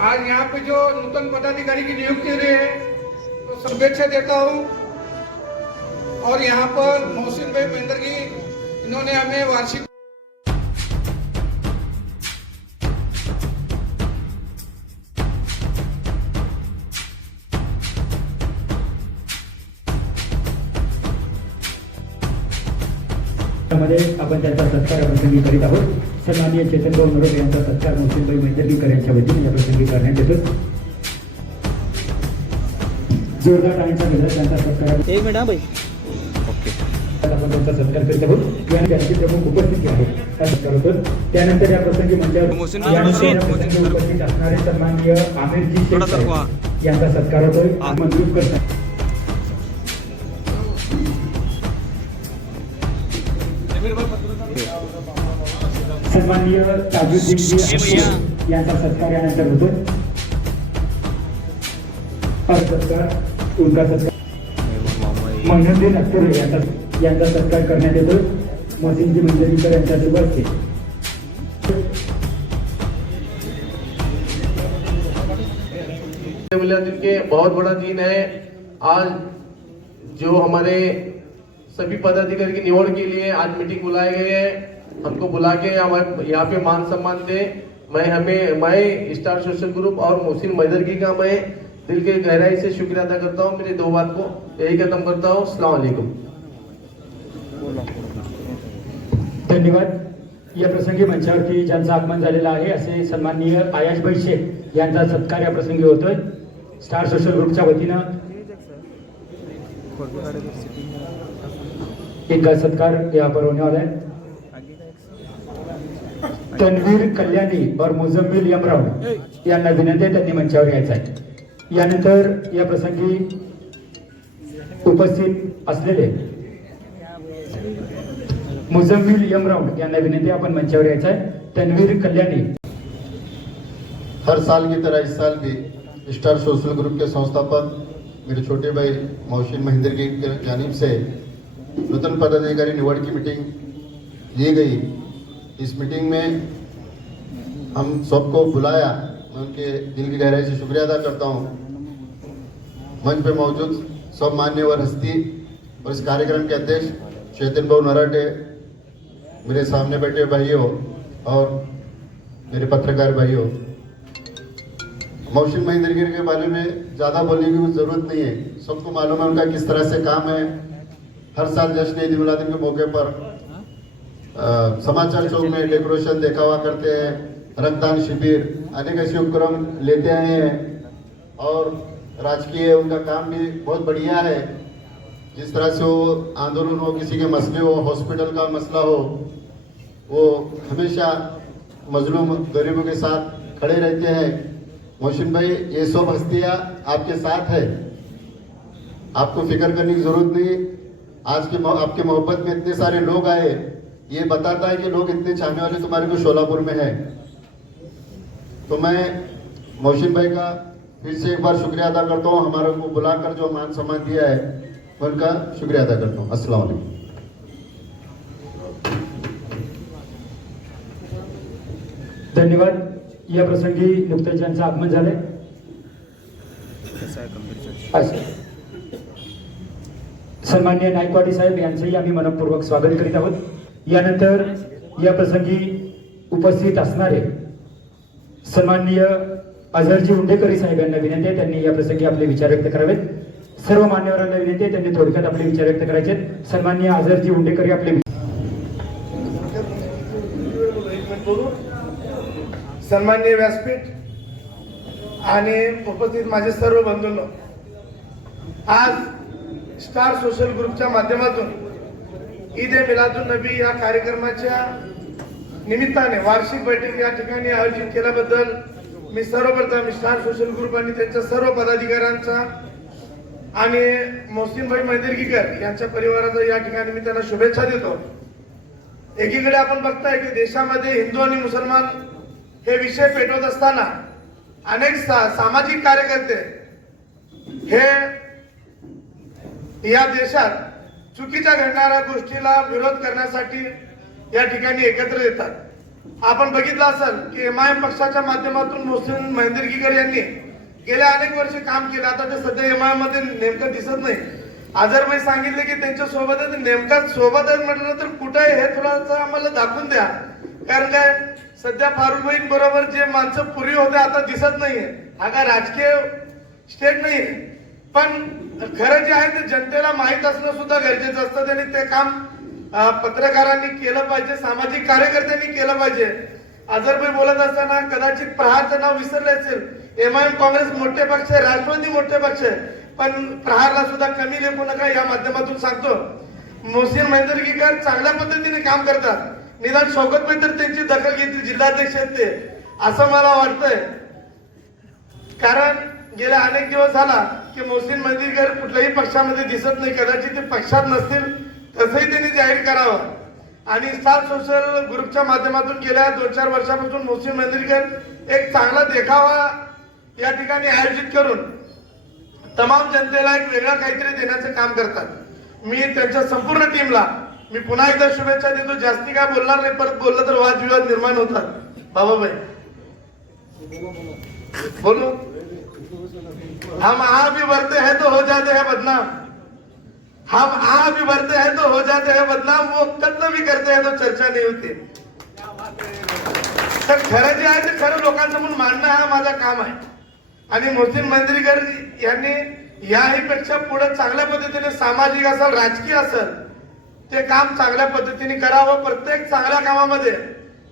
आज यहाँ पे जो नूतन पदाधिकारी की नियुक्ति हुई है तो शुभेच्छा देता हूँ। और यहाँ पर मोहसिन भाई मेंदरगी इन्होंने हमें वार्षिक मध्ये आपण त्यांचा सत्कार प्रसंगी करीत आहोत। सन्माननीय चेतन भाऊ नरोटे यांचा सत्कार मोहसिनभाई मेंदरगीकर यांच्या वतीने या प्रसंगी करण्यात येतो। जोरदार टाळ्यांचा गजर त्यांचा सत्कार। एक मिनिट भाई ओके आपण त्यांचा सत्कार करीत आहोत आणि त्यांची प्रमुख उपस्थिती आहे त्या सत्कार होतो। त्यानंतर या प्रसंगी मंचावर उपस्थित असणारे सन्माननीय आमिरजी शेख यांचा सत्कार होतोय। आमंत्रित करतात सन्माननीय ताजुद्दीन जी यांचा सत्कार यानंतर होतो। सत्कार उनका सत्कार मोहसिन अख्तर यांचा सत्कार करण्यात येतो। मोहसिनजी मेंदरगीकर यांच्या सोबत असते। मिलाद के बहुत बड़ा दिन है। आज जो हमारे सभी पदाधिकारी की निवड़ के लिए आज मीटिंग बुलाए गए हैं, हमको बुला के यहाँ पे मान सम्मान दे। मैं स्टार सोशल ग्रुप और मोहसिन मेंदरगी का मैं दिल के गहराई से शुक्रिया अदा करता हूँ। मेरी दो बात को यही खत्म करता हूँ। अस्सलाम वालेकुम। धन्यवाद। या प्रसंगी मंचावरती ज्यांचं आगमन झालेलं आहे असे सन्माननीय आयाशभाई शेख यांचा सत्कार या प्रसंगी होतोय। स्टार सोशल ग्रुपच्या वतीनं एक सत्कार यहाँ पर होने वाला है। तन्वीर कल्याणी और मुजम्मिल यमराव यांना विनंती आहे त्यांनी मंचावर यायचं आहे। यानंतर या प्रसंगी उपस्थित असलेले मुजम्मिल यमराव यांना विनंती आपण मंचावर यायचं आहे। तन्वीर कल्याणी हर साल की तरह इस साल भी स्टार सोशल ग्रुप के संस्थापक मेरे छोटे भाई मोहसिन मेंदरगी की जानिब से नूतन पदाधिकारी निवड़ की मीटिंग ली गई। इस मीटिंग में हम सबको बुलाया। मैं उनके दिल की गहराई से शुक्रिया अदा करता हूँ। मंच पे मौजूद सब मान्यवर हस्ती और इस कार्यक्रम के अध्यक्ष चेतन भाऊ नरोटे, मेरे सामने बैठे भाइयों और मेरे पत्रकार भाइयों, मोहसिन मेंदरगी के बारे में ज़्यादा बोलने की ज़रूरत नहीं है। सबको मालूम है उनका किस तरह से काम है। हर साल जश्न ईद मिलाद के मौके पर समाचार चौक में डेकोरेशन दिखावा करते हैं, रक्तदान शिविर अनेक ऐसे उपक्रम लेते आए हैं और राजकीय उनका काम भी बहुत बढ़िया है। जिस तरह से वो आंदोलन हो, किसी के मसले हो, हॉस्पिटल का मसला हो, वो हमेशा मजलूम गरीबों के साथ खड़े रहते हैं। मोहसिन भाई, ये सब हस्तियाँ आपके साथ है, आपको फिक्र करने की जरूरत नहीं। आज के आपके मोहब्बत में इतने सारे लोग आए, ये बताता है कि लोग इतने चाहने वाले तुम्हारे को शोलापुर में है। तो मैं मोहसिन भाई का फिर से एक बार शुक्रिया अदा करता हूँ। हमारे को बुलाकर जो मान सम्मान दिया है मैं उनका शुक्रिया अदा करता हूँ। अस्सलाम वालेकुम। धन्यवाद। या प्रसंगी नुकतेच ज्यांचं आगमन झाले सन्माननीय नाईकवाडी साहेब यांचंही आम्ही मनपूर्वक स्वागत करीत आहोत। यानंतर या प्रसंगी उपस्थित असणारे सन्माननीय अझरजी उंडेकरी साहेब यांना विनंती आहे त्यांनी या प्रसंगी आपले विचार व्यक्त करावेत। सर्व मान्यवरांना विनंती आहे त्यांनी थोडक्यात आपले विचार व्यक्त करायचे। सन्माननीय अझरजी उंडेकरी आपले सन्माननीय व्यासपीठ आणि उपस्थित माझे सर्व बंधूंनो, आज स्टार सोशल ग्रुपच्या माध्यमातून ईद ए मिलादुन नबी या कार्यक्रमाच्या निमित्ताने वार्षिक बैठक या ठिकाणी आयोजित केल्याबद्दल मी सर्वप्रथम स्टार सोशल ग्रुप आणि त्यांच्या सर्व पदाधिकाऱ्यांचा आणि मोहसिन भाई मेंदरगीकर यांच्या परिवाराचा या ठिकाणी मी त्यांना शुभेच्छा देतो। एकीकडे आपण बघताय की देशामध्ये हिंदू आणि मुसलमान हे विषय पेटवत असताना अनेक सामाजिक कार्यकर्ते हे या देशात चुकीच्या घडणाऱ्या गोष्टीला विरोध करण्यासाठी या ठिकाणी एकत्र येतात। आपण बघितलं असेल की एमआयएम पक्षाच्या माध्यमातून मोहसिन महिंदरगीकर यांनी गेल्या अनेक वर्ष काम केलं. आता ते सध्या एमआयएम मध्ये नेमकं दिसत नाही. अजरभाई सांगितले की त्यांच्या सोबत आहे, नेमका सोबत आहे म्हटलं तर कुठे आहे हे थोडंसं आम्हाला दाखवून द्या. कारण काय सध्या फारुखभाई बरोबर जे माणसं पूर्वी होते आता दिसत नाहीये. हा काय राजकीय स्टेट नाहीये, पण खरं जे आहे ते जनतेला माहीत असणं सुद्धा गरजेचं असतं. त्यांनी ते काम पत्रकारांनी केलं पाहिजे, सामाजिक कार्यकर्त्यांनी केलं पाहिजे. अजरभाई बोलत असताना कदाचित प्रहारचं नाव विसरले असेल. एमआयएम काँग्रेस मोठे पक्ष आहे, राष्ट्रवादी मोठे पक्ष आहे, पण प्रहारला सुद्धा कमी लेखू नका या माध्यमातून सांगतो. मोहसिन महिंदरगीकर चांगल्या पद्धतीने काम करतात. निदान शौकतभाई तर त्यांची दखल घेतली, जिल्हाध्यक्ष आहेत ते, असं मला वाटतंय. कारण गेल्या अनेक दिवस झाला की मोहसिन महिंदरगीकर कुठल्याही पक्षामध्ये दिसत नाही. कदाचित ते पक्षात नसतील, तसंही त्यांनी जाहीर करावं. आणि स्टार सोशल ग्रुपच्या माध्यमातून गेल्या 2-4 वर्षापासून मोहसिन महिंदरगीकर एक चांगला देखावा या ठिकाणी आयोजित करून तमाम जनतेला एक वेगळं काहीतरी देण्याचं काम करतात. मी त्यांच्या संपूर्ण टीमला मी पुन्हा एकदा शुभेच्छा देतो. जास्ती काय बोलणार नाही, परत बोललं तर वादविवाद निर्माण होतात. बाबाभाई बोलो. हम आ भी बढ़ते हैं तो हो जाते हैं बदनाम, हम आ भी बढ़ते हैं तो हो जाते हैं बदनाम, वो कत्ल भी करते हैं तो चर्चा नहीं होती. तर खरं जे आहे ते खरं लोकांसमोर मांडणं हा माझा काम आहे. आणि मोहसिन महिंदरगीकर यांनी याही पेक्षा पुढे चांगल्या पद्धतीने सामाजिक असेल राजकीय असेल ते काम चांगल्या पद्धतीने करावं. प्रत्येक चांगल्या कामामध्ये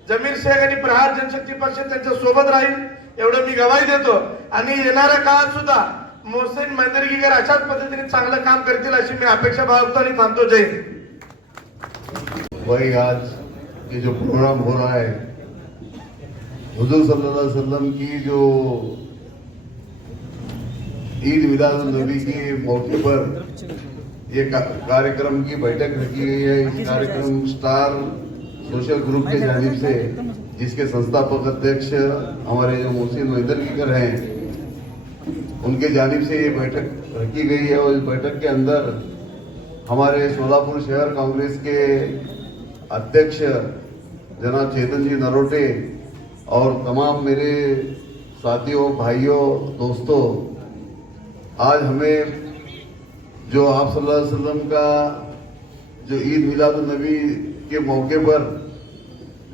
जमीर शेख आणि प्रहार जनशक्ती पक्ष त्यांच्या सोबत राहील एवढं मी गवाही देतो. आणि येणाऱ्या काळात सुद्धा मोहसिन महिंदरगीकर अशाच पद्धतीने चांगलं काम करतील अशी मी अपेक्षा बाळगतो आणि थांबतो. जय हिंद. वही आज ये जो प्रोग्राम हो रहा है हुजूर सल्लल्लाहु अलैहि वसल्लम की जो ईद मिलाद नबी के मौके पर ये कार्यक्रम की बैठक रखी गई है. इस कार्यक्रम स्टार सोशल ग्रुप के जानिब से जिसके संस्थापक अध्यक्ष हमारे जो मोहसिन महिंदरगीकर हैं उनके जानिब से ये बैठक रखी गई है. और इस बैठक के अंदर हमारे सोलापुर शहर कांग्रेस के अध्यक्ष जनाब चेतन जी नरोटे और तमाम मेरे साथियों भाइयों दोस्तों, आज हमें जो आप सल्लल्लाहु अलैहि वसल्लम का जो ईद मिलाद नबी के मौके पर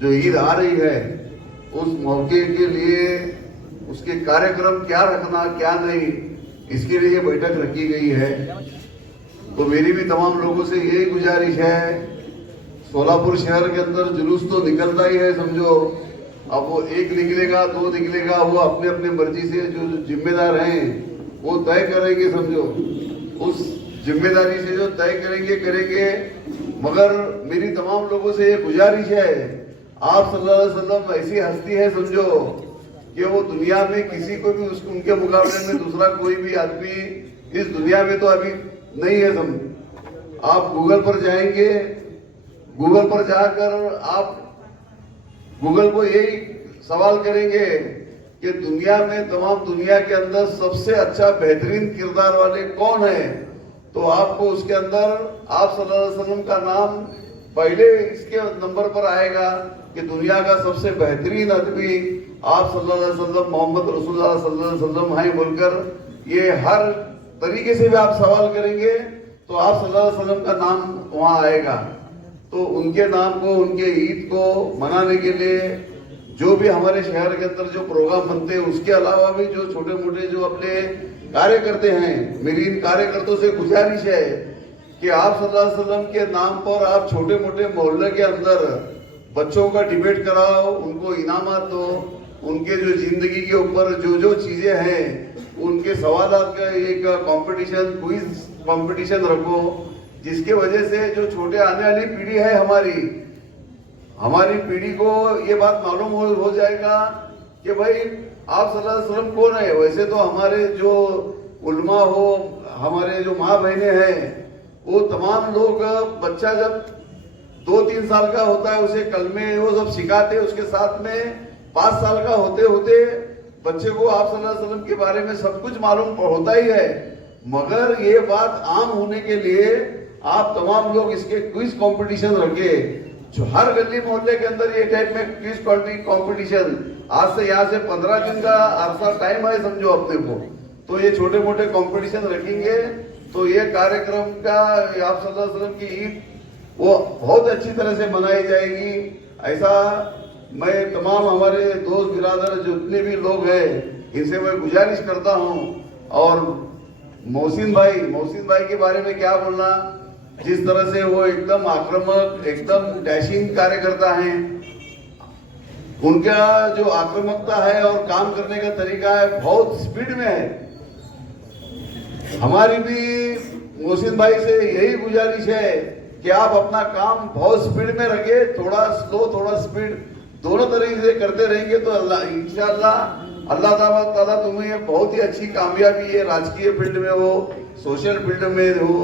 जो ईद आ रही है उस मौके के लिए उसके कार्यक्रम क्या रखना क्या नहीं इसके लिए बैठक रखी गई है. तो मेरी भी तमाम लोगों से यही गुजारिश है, सोलापुर शहर के अंदर जुलूस तो निकलता ही है समझो. अब वो एक निकलेगा 2 निकलेगा वो अपने अपने मर्जी से जो जिम्मेदार हैं वो तय करेंगे समझो. उस जिम्मेदारी से जो तय करेंगे. मगर मेरी तमाम लोगों से ये गुजारिश है, आप सल्लल्लाहु अलैहि वसल्लम ऐसी हस्ती है समझो कि वो दुनिया में किसी को भी उनके मुकाबले में दूसरा कोई भी आदमी इस दुनिया में तो अभी नहीं है समझो. आप गूगल पर जाएंगे, गूगल पर जाकर आप गूगल को यही सवाल करेंगे कि दुनिया में तमाम दुनिया के अंदर सबसे अच्छा बेहतरीन किरदार वाले कौन है, तो आपको उसके अंदर आप सल्लल्लाहु अलैहि वसल्लम का नाम पहले इसके नंबर पर आएगा कि दुनिया का सबसे बेहतरीन आदमी आप सल्लल्लाहु अलैहि वसल्लम मोहम्मद रसूलुल्लाह सल्लल्लाहु अलैहि वसल्लम हैं बोलकर ये हर तरीके से भी आप सवाल करेंगे तो आप सल्लल्लाहु अलैहि वसल्लम का नाम वहां आएगा. तो उनके नाम को उनके ईद को मनाने के लिए जो भी हमारे शहर के अंदर जो प्रोग्राम बनते हैं उसके अलावा भी जो छोटे मोटे जो अपने कार्यकर्ते हैं, मेरी इन कार्यकर्ताओं से गुजारिश है कि आप सल्लल्लाहु अलैहि वसल्लम के नाम पर आप छोटे मोटे मोहल्ले के अंदर बच्चों का डिबेट कराओ, उनको इनामात दो, उनके जो जिंदगी के ऊपर जो जो चीजें हैं उनके सवालात का एक कंपटीशन क्विज कंपटीशन रखो, जिसके वजह से जो छोटे आने वाली पीढ़ी है हमारी पीढ़ी को ये बात मालूम हो जाएगा कि भाई आप सल्लल्लाहु अलैहि वसल्लम कौन है. वैसे तो हमारे जो उलमा हो, हमारे जो माँ बहने हैं, वो तमाम लोग बच्चा जब 2-3 साल का होता है उसे कलमे वो सब सिखाते, उसके साथ में 5 साल का होते होते बच्चे को आप सल्लल्लाहु अलैहि वसल्लम के बारे में सब कुछ मालूम होता ही है. मगर ये बात आम होने के लिए आप तमाम लोग इसके क्विज कंपटीशन रखे जो हर गली मोहल्ले के अंदर ये टाइप में क्विज कंपटीशन, आज से यहाँ से 15 दिन का अरसा टाइम है समझो अपने को, तो ये छोटे मोटे कंपटीशन रखेंगे तो ये कार्यक्रम का आप सल्लल्लाहु अलैहि वसल्लम की ईद वो बहुत अच्छी तरह से मनाई जाएगी। ऐसा मैं तमाम हमारे दोस्त बिरादर जितने भी लोग हैं इनसे मैं गुजारिश करता हूँ। और मोहसिन भाई के बारे में क्या बोलना, जिस तरह से वो एकदम आक्रामक, एकदम डैशिंग कार्यकर्ता हैं, उनका जो आक्रामकता है और काम करने का तरीका है बहुत स्पीड में है। हमारी भी मोहसिन भाई से यही गुजारिश है कि आप अपना काम बहुत स्पीड में रखे, थोड़ा स्लो थोड़ा स्पीड, दोनों तरीके से करते रहेंगे तो अल्लाह इंशाअल्लाह अल्लाह ताला तुम्हें बहुत ही अच्छी कामयाबी है, राजकीय फील्ड में हो, सोशल फील्ड में हो,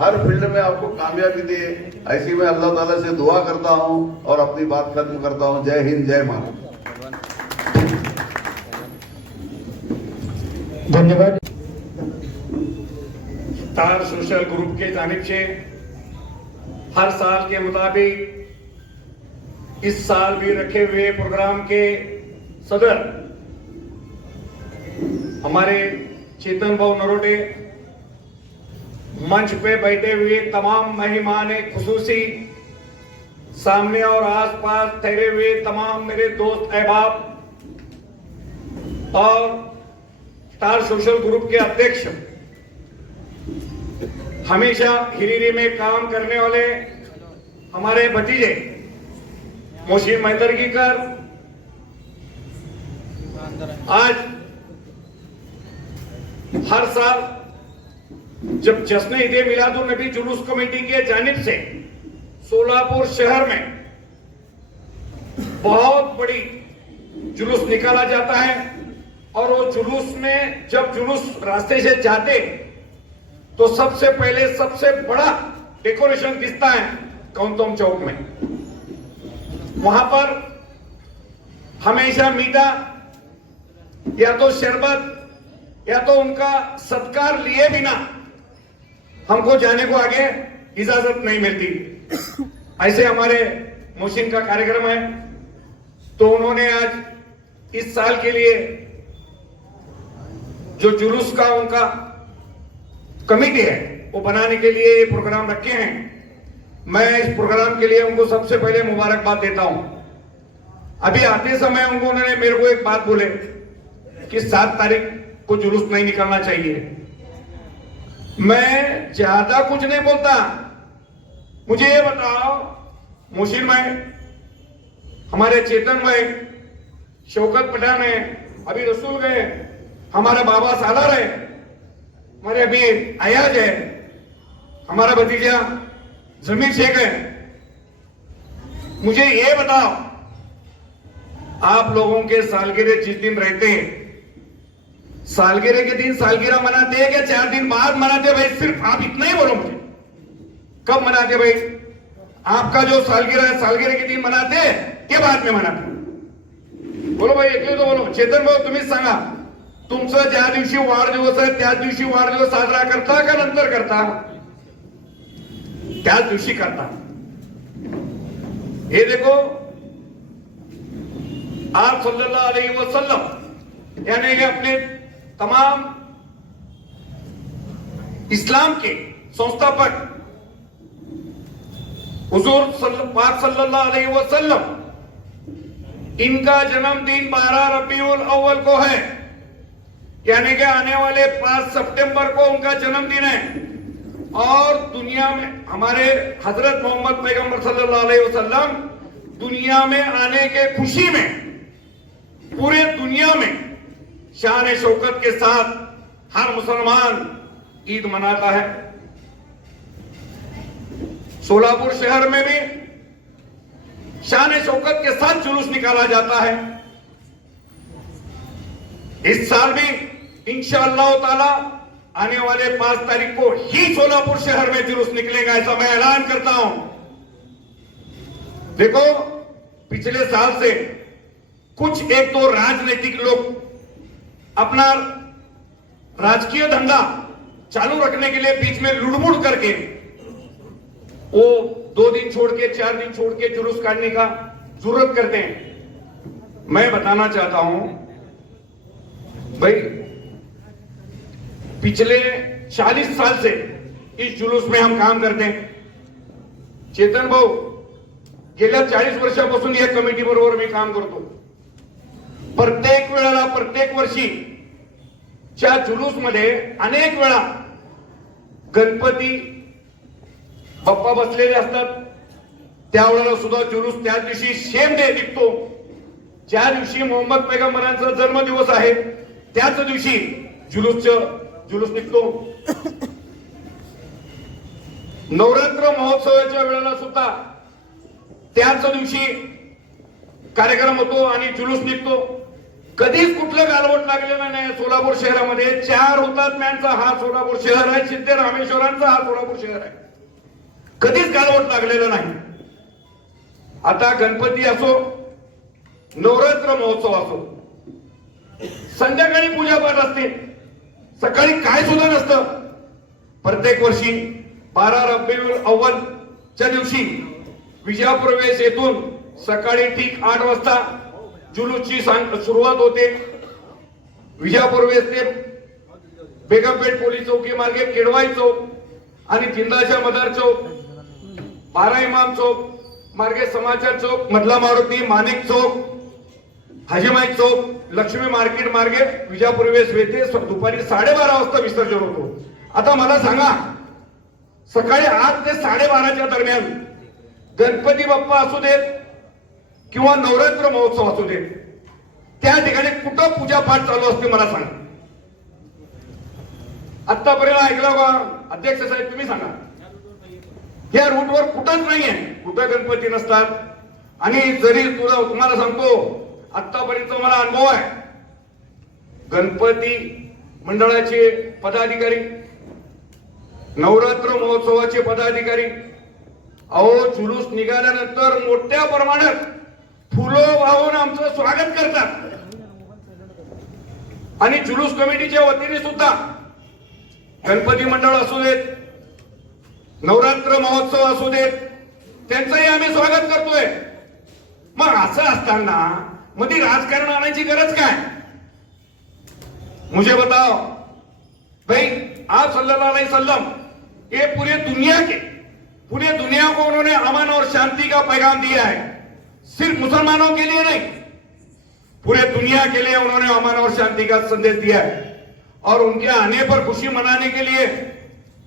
हर फील्ड में आपको कामयाबी दे, ऐसी मैं अल्लाह ताला से दुआ करता हूं और अपनी बात खत्म करता हूं। जय हिंद, जय भारत। धन्यवाद। स्टार सोशल ग्रुप के जानिब से हर साल के मुताबिक इस साल भी रखे हुए प्रोग्राम के सदर हमारे चेतन भाऊ नरोटे, मंच पे बैठे हुए तमाम मेहमान खुसूसी, सामने और आसपास ठहरे हुए तमाम मेरे दोस्त अहबाब और स्टार सोशल ग्रुप के अध्यक्ष, हमेशा हिरीरी में काम करने वाले हमारे भतीजे मोहसिन मैतरकीकर, आज हर साल जब जश्न ईद मिलादुन नबी जुलूस कमेटी के जानिब से सोलापुर शहर में बहुत बड़ी जुलूस निकाला जाता है और वो जुलूस में जब जुलूस रास्ते से जाते तो सबसे पहले सबसे बड़ा डेकोरेशन दिखता है कौंतम चौक में। वहां पर हमेशा मीठा या तो शरबत या तो उनका सत्कार लिए बिना हमको जाने को आगे इजाजत नहीं मिलती। ऐसे हमारे मोहसिन का कार्यक्रम है तो उन्होंने आज इस साल के लिए जो जुलूस का उनका कमिटी है वो बनाने के लिए ये प्रोग्राम रखे हैं। मैं इस प्रोग्राम के लिए उनको सबसे पहले मुबारकबाद देता हूं। अभी आते समय उन्होंने मेरे को एक बात बोले कि 7 तारीख को जुलूस नहीं निकलना चाहिए। मैं ज्यादा कुछ नहीं बोलता, मुझे ये बताओ मोहसिन भाई, हमारे चेतन भाई, शौकत पठान है, अभी रसूल गए, हमारे बाबा सालार है, हमारे अभी अयाज है, हमारा भतीजा जमीर शेख है। मुझे ये बताओ आप लोगों के सालगिरह जिस दिन रहते हैं, सालगिरह के दिन सालगिरह मनाते हैं क्या 4 दिन बाद मनाते भाई? सिर्फ आप इतना ही बोलो मुझे, कब मनाते भाई? आपका जो सालगिरह है सालगिरह के दिन मनाते हैं के बाद में मनाते? बोलो भाई, एकले तो बोलो। चेतन भाऊ तुम्हीच सांगा, तुमचं ज्या दिवशी वाढदिवस आहे त्याच दिवशी वाढदिवस साजरा करता का नंतर करता? त्याच दिवशी करता। ये देखो आप सल्लल्लाहु अलैहि वसल्लम यानी कि अपने तमाम इस्लाम के संस्थापक हुजूर सल्लल्लाहु अलैहि वसल्लम, इनका जन्मदिन 12 रबीउल अव्वल को है, यानी कि आने वाले 5 सितंबर को उनका जन्मदिन है। और दुनिया में हमारे हजरत मोहम्मद पैगंबर सल्लल्लाहु अलैहि वसल्लम दुनिया में आने के खुशी में पूरे दुनिया में शान शौकत के साथ हर मुसलमान ईद मनाता है। सोलापुर शहर में भी शान शौकत के साथ जुलूस निकाला जाता है। इस साल भी इंशाअल्लाह ताला आने वाले 5 तारीख को ही सोलापुर शहर में जुलूस निकलेगा, ऐसा मैं ऐलान करता हूं। देखो पिछले साल से कुछ 1-2 राजनीतिक लोग अपना राजकीय धंधा चालू रखने के लिए बीच में लुड़मुड़ करके वो 2 दिन छोड़ के 4 दिन छोड़ के जुलूस काटने का जरूरत करते हैं। मैं बताना चाहता हूं भाई, पिछले 40 साल से इस जुलूस में हम काम करते हैं। चेतन भाऊ गेल्या 40 वर्षापासून या कमिटी बरोबर मी काम करतो। प्रत्येक वेळेला प्रत्येक वर्षी च्या जुलूस मध्ये अनेक वेळा गणपती बाप्पा बसलेले असतात, त्यावेळेला सुद्धा जुलूस त्या दिवशी सेम डे निघतो। ज्या दिवशी मोहम्मद पैगंबरांचा जन्मदिवस आहे त्याच दिवशी जुलूस निघतो। नवरात्र महोत्सवाच्या वेळेला सुद्धा त्याच दिवशी कार्यक्रम होतो आणि जुलूस निघतो। कधीच कुठलं गालवट लागलेलं नाही। सोलापूर शहरामध्ये 4 हुतात्म्यांचा हा सोलापूर शहर आहे, सिद्धरामेश्वरांचा हा सोलापूर शहर आहे, कधीच गालवट लागलेलं नाही। आता गणपती असो, नवरात्र महोत्सव असो, संध्याकाळी पूजापाठ असते, सकाळी काय सुद्धा नसतं। प्रत्येक वर्षी 12 रब्बीउल अव्वल च्या दिवशी विजापूर वेस येथून सकाळी ठीक 8 वाजता जुलूसची सुरुवात होते। विजापूर वेस ते बेगमपेठ पोलीस चौकी मार्गे केडवाई चौक आणि जिंदाशा मदार चौक, 12 इमाम चौक मार्गे समाचार चौक, मधला मारुती, माणिक चौक, हजीमाई चौक, लक्ष्मी मार्केट मार्गे विजापूर वेस येथे दुपारी 12:30 वाजता विसर्जन होतो। आता मला सांगा, सकाळी 8 ते 12:30च्या दरम्यान गणपती बाप्पा असू देत किंवा नवरात्र महोत्सव असू देत, त्या ठिकाणी कुठं पूजा पाठ चालू असते मला सांगा। आतापर्यंत ऐकलं का अध्यक्ष साहेब, तुम्ही सांगा, या रूटवर कुठंच नाहीये, कुठं गणपती नसतात। आणि जरी तुम्हाला सांगतो, आतापर्यंत मला अनुभव आहे, गणपती मंडळाचे पदाधिकारी, नवरात्र महोत्सवाचे पदाधिकारी, अहो जुलूस निघाल्यानंतर मोठ्या प्रमाणात फुलं वाहून आमचं स्वागत करतात। आणि जुलूस कमिटीच्या वतीने सुद्धा गणपती मंडळ असू देत, नवरात्र महोत्सव असू देत, त्यांचंही आम्ही स्वागत करतोय। मग असं असताना मध्ये राजकारण आणायची गरज काय? मुझे बताओ भाई, आप सल्लल्लाहु अलैहि वसल्लम ये पूरे दुनिया को उन्होंने अमन और शांति का पैगाम दिया है। सिर्फ मुसलमानों के लिए नहीं, पूरे दुनिया के लिए उन्होंने अमन और शांति का संदेश दिया है। और उनके आने पर खुशी मनाने के लिए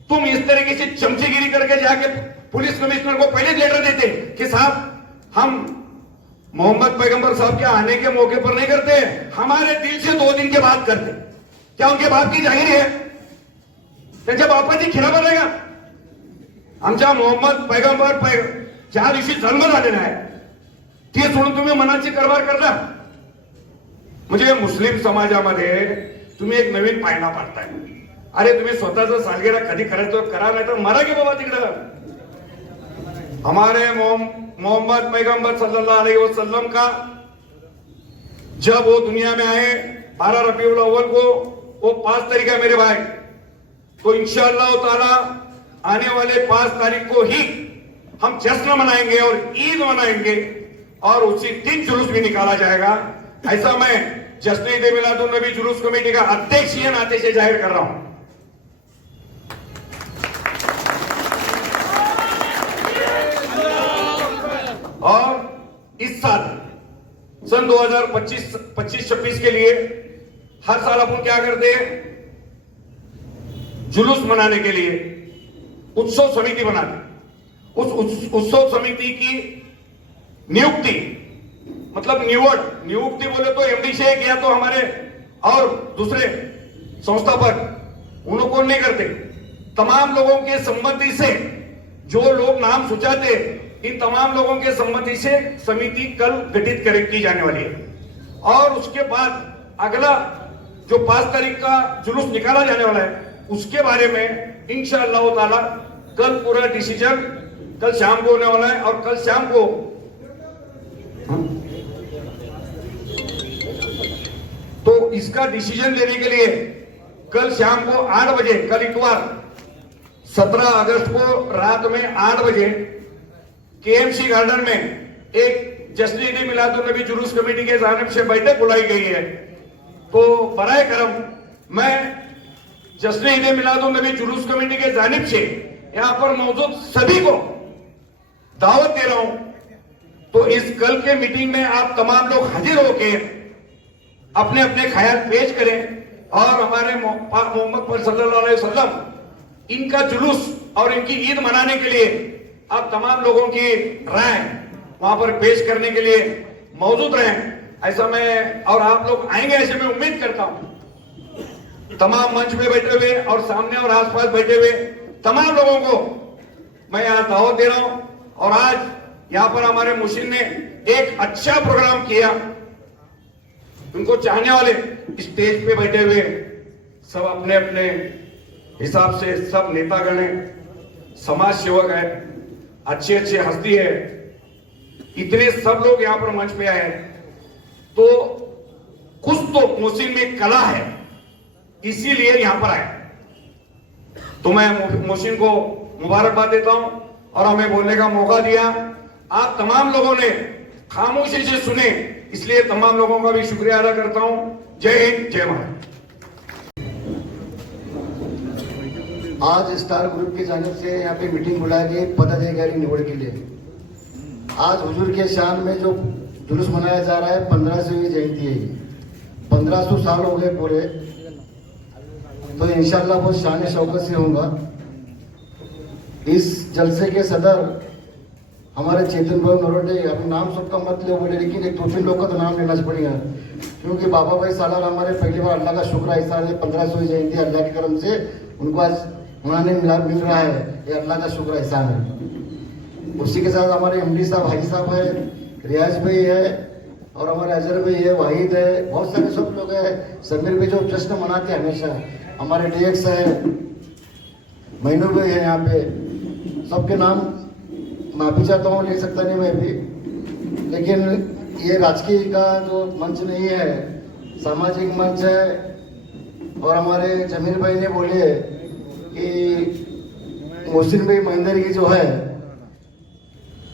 तुम इस तरीके से चमचेगिरी करके जाके पुलिस कमिश्नर को पहले लेटर देते कि साहब हम मोहम्मद पैगंबर साहब के आने के मौके पर नहीं करते, हमारे दिल से 2 दिन के बाद करते। क्या उनके बाप की जाहिर है? त्यांच्या बापाची खिरापत आहे का? आमच्या मोहम्मद पैगंबर ज्या दिवशी जन्म झालेला आहे ते सोडून तुम्ही मनाची कारभार करता। म्हणजे मुस्लिम समाजामध्ये तुम्ही एक नवीन पायंडा पाडताय। अरे तुम्ही स्वतःचा सालगिरा कधी करायचं करा, नाही तर मरा की बाबा तिकडं। हमारे मोहम्मद पैगंबर सल्लल्लाहु अलैहि वसल्लम का जब वो दुनिया में आए 12 रबीउल अव्वल को, वो 5 तारीख है मेरे भाई, तो इंशाअल्लाह ताला आने वाले 5 तारीख को ही हम जश्न मनाएंगे और ईद मनाएंगे और उसी दिन जुलूस भी निकाला जाएगा। ऐसा मैं जश्न ईद मिलादुन नबी जुलूस कमेटी का अध्यक्ष के नाते से जाहिर कर रहा हूं। और इस साल सन 2025-26 के लिए हर साल अपन क्या करते हैं, जुलूस मनाने के लिए उत्सव समिति बनाते। उस उत्सव समिति की नियुक्ति, मतलब नियुक्ति बोले तो एमडी शेख या तो हमारे और दूसरे संस्थापक उनको नहीं करते। तमाम लोगों के संबंधी से जो लोग नाम सुझाते, इन तमाम लोगों के संबंधी से समिति कल गठित की जाने वाली है। और उसके बाद अगला जो 5 तारीख का जुलूस निकाला जाने वाला है उसके बारे में इंशाअल्लाह ताला कल पूरा डिसीजन कल शाम को होने वाला है। और कल शाम को तो इसका डिसीजन लेने के लिए कल शाम को 8 बजे, कल इतवार 17 अगस्त को रात में 8 बजे केएमसी गार्डन में एक जश्न ईद मिलादुन्नबी जुलूस कमेटी के जानिब से बैठक बुलाई गई है। तो बराए करम मैं जश्न ईद मिलादुन्नबी जुलूस कमेटी के जानिब से यहां पर मौजूद सभी को दावत दे रहा हूं। तो इस कल के मीटिंग में आप तमाम लोग हाजिर होके अपने अपने ख्याल पेश करें और हमारे मोहम्मद पर सल्लल्लाहु अलैहि वसल्लम इनका जुलूस और इनकी ईद मनाने के लिए आप तमाम लोगों की राय वहां पर पेश करने के लिए मौजूद रहें, ऐसा मैं और आप लोग आएंगे ऐसे मैं उम्मीद करता हूं। तमाम मंच में बैठे हुए और सामने और आसपास बैठे हुए तमाम लोगों को मैं यहां दावत दे रहा हूं। और आज यहां पर हमारे मुशीन ने एक अच्छा प्रोग्राम किया। उनको चाहने वाले स्टेज पे बैठे हुए सब अपने अपने हिसाब से सब नेतागण हैं, समाज सेवक है, अच्छे अच्छे हस्ती है, इतने सब लोग यहां पर मंच पे आए हैं। तो कुछ तो मुस्लिम में कला है, इसीलिए यहां पर आए। तो मैं मोहसिन को मुबारकबाद देता हूं और हमें बोलने का मौका दिया। आप तमाम लोगों ने खामोशी से सुने, इसलिए तमाम लोगों का भी शुक्रिया अदा करता हूं। जय हिंद, जय भारत। आज स्टार ग्रुप की जानिब से यहाँ पे मीटिंग बुलाई गई पदाधिकारी निवड़ के लिए। आज हुजूर के शान में जो जुलूस मनाया जा रहा है 1500वीं जयंती है। 1500 साल हो गए पूरे, तो इंशाल्लाह बहुत शान शौकत से होगा। इस जलसे के सदर हमारे चेतन भाई नरोटे, अभी नाम सबका मत ले बोले, लेकिन एक 2-3 लोग का तो नाम लेना पड़ेगा, क्योंकि बाबा भाई सालार हमारे पहली बार अल्लाह का शुक्र है, 1500वीं जयंती अल्लाह के करम से उनको आज मनाने मिल रहा है। ये अल्लाह का शुक्र एहसान है। उसी के साथ हमारे एमडी साहब, हाजी साहब है, रियाज भाई है और हमारे अजहर भाई है, वाहिद है, बहुत सारे सब लोग हैं। समीर भाई जो जश्न मनाते हैं हमेशा, हमारे डीएक्स है, मैनू भाई है, यहाँ पे सबके नाम माफी चाहता हूँ, ले सकता नहीं मैं भी, लेकिन ये राजकीय का जो मंच नहीं है, सामाजिक मंच है। और हमारे जमीर भाई ने बोले कि मोहसिन भाई महेंद्र की जो है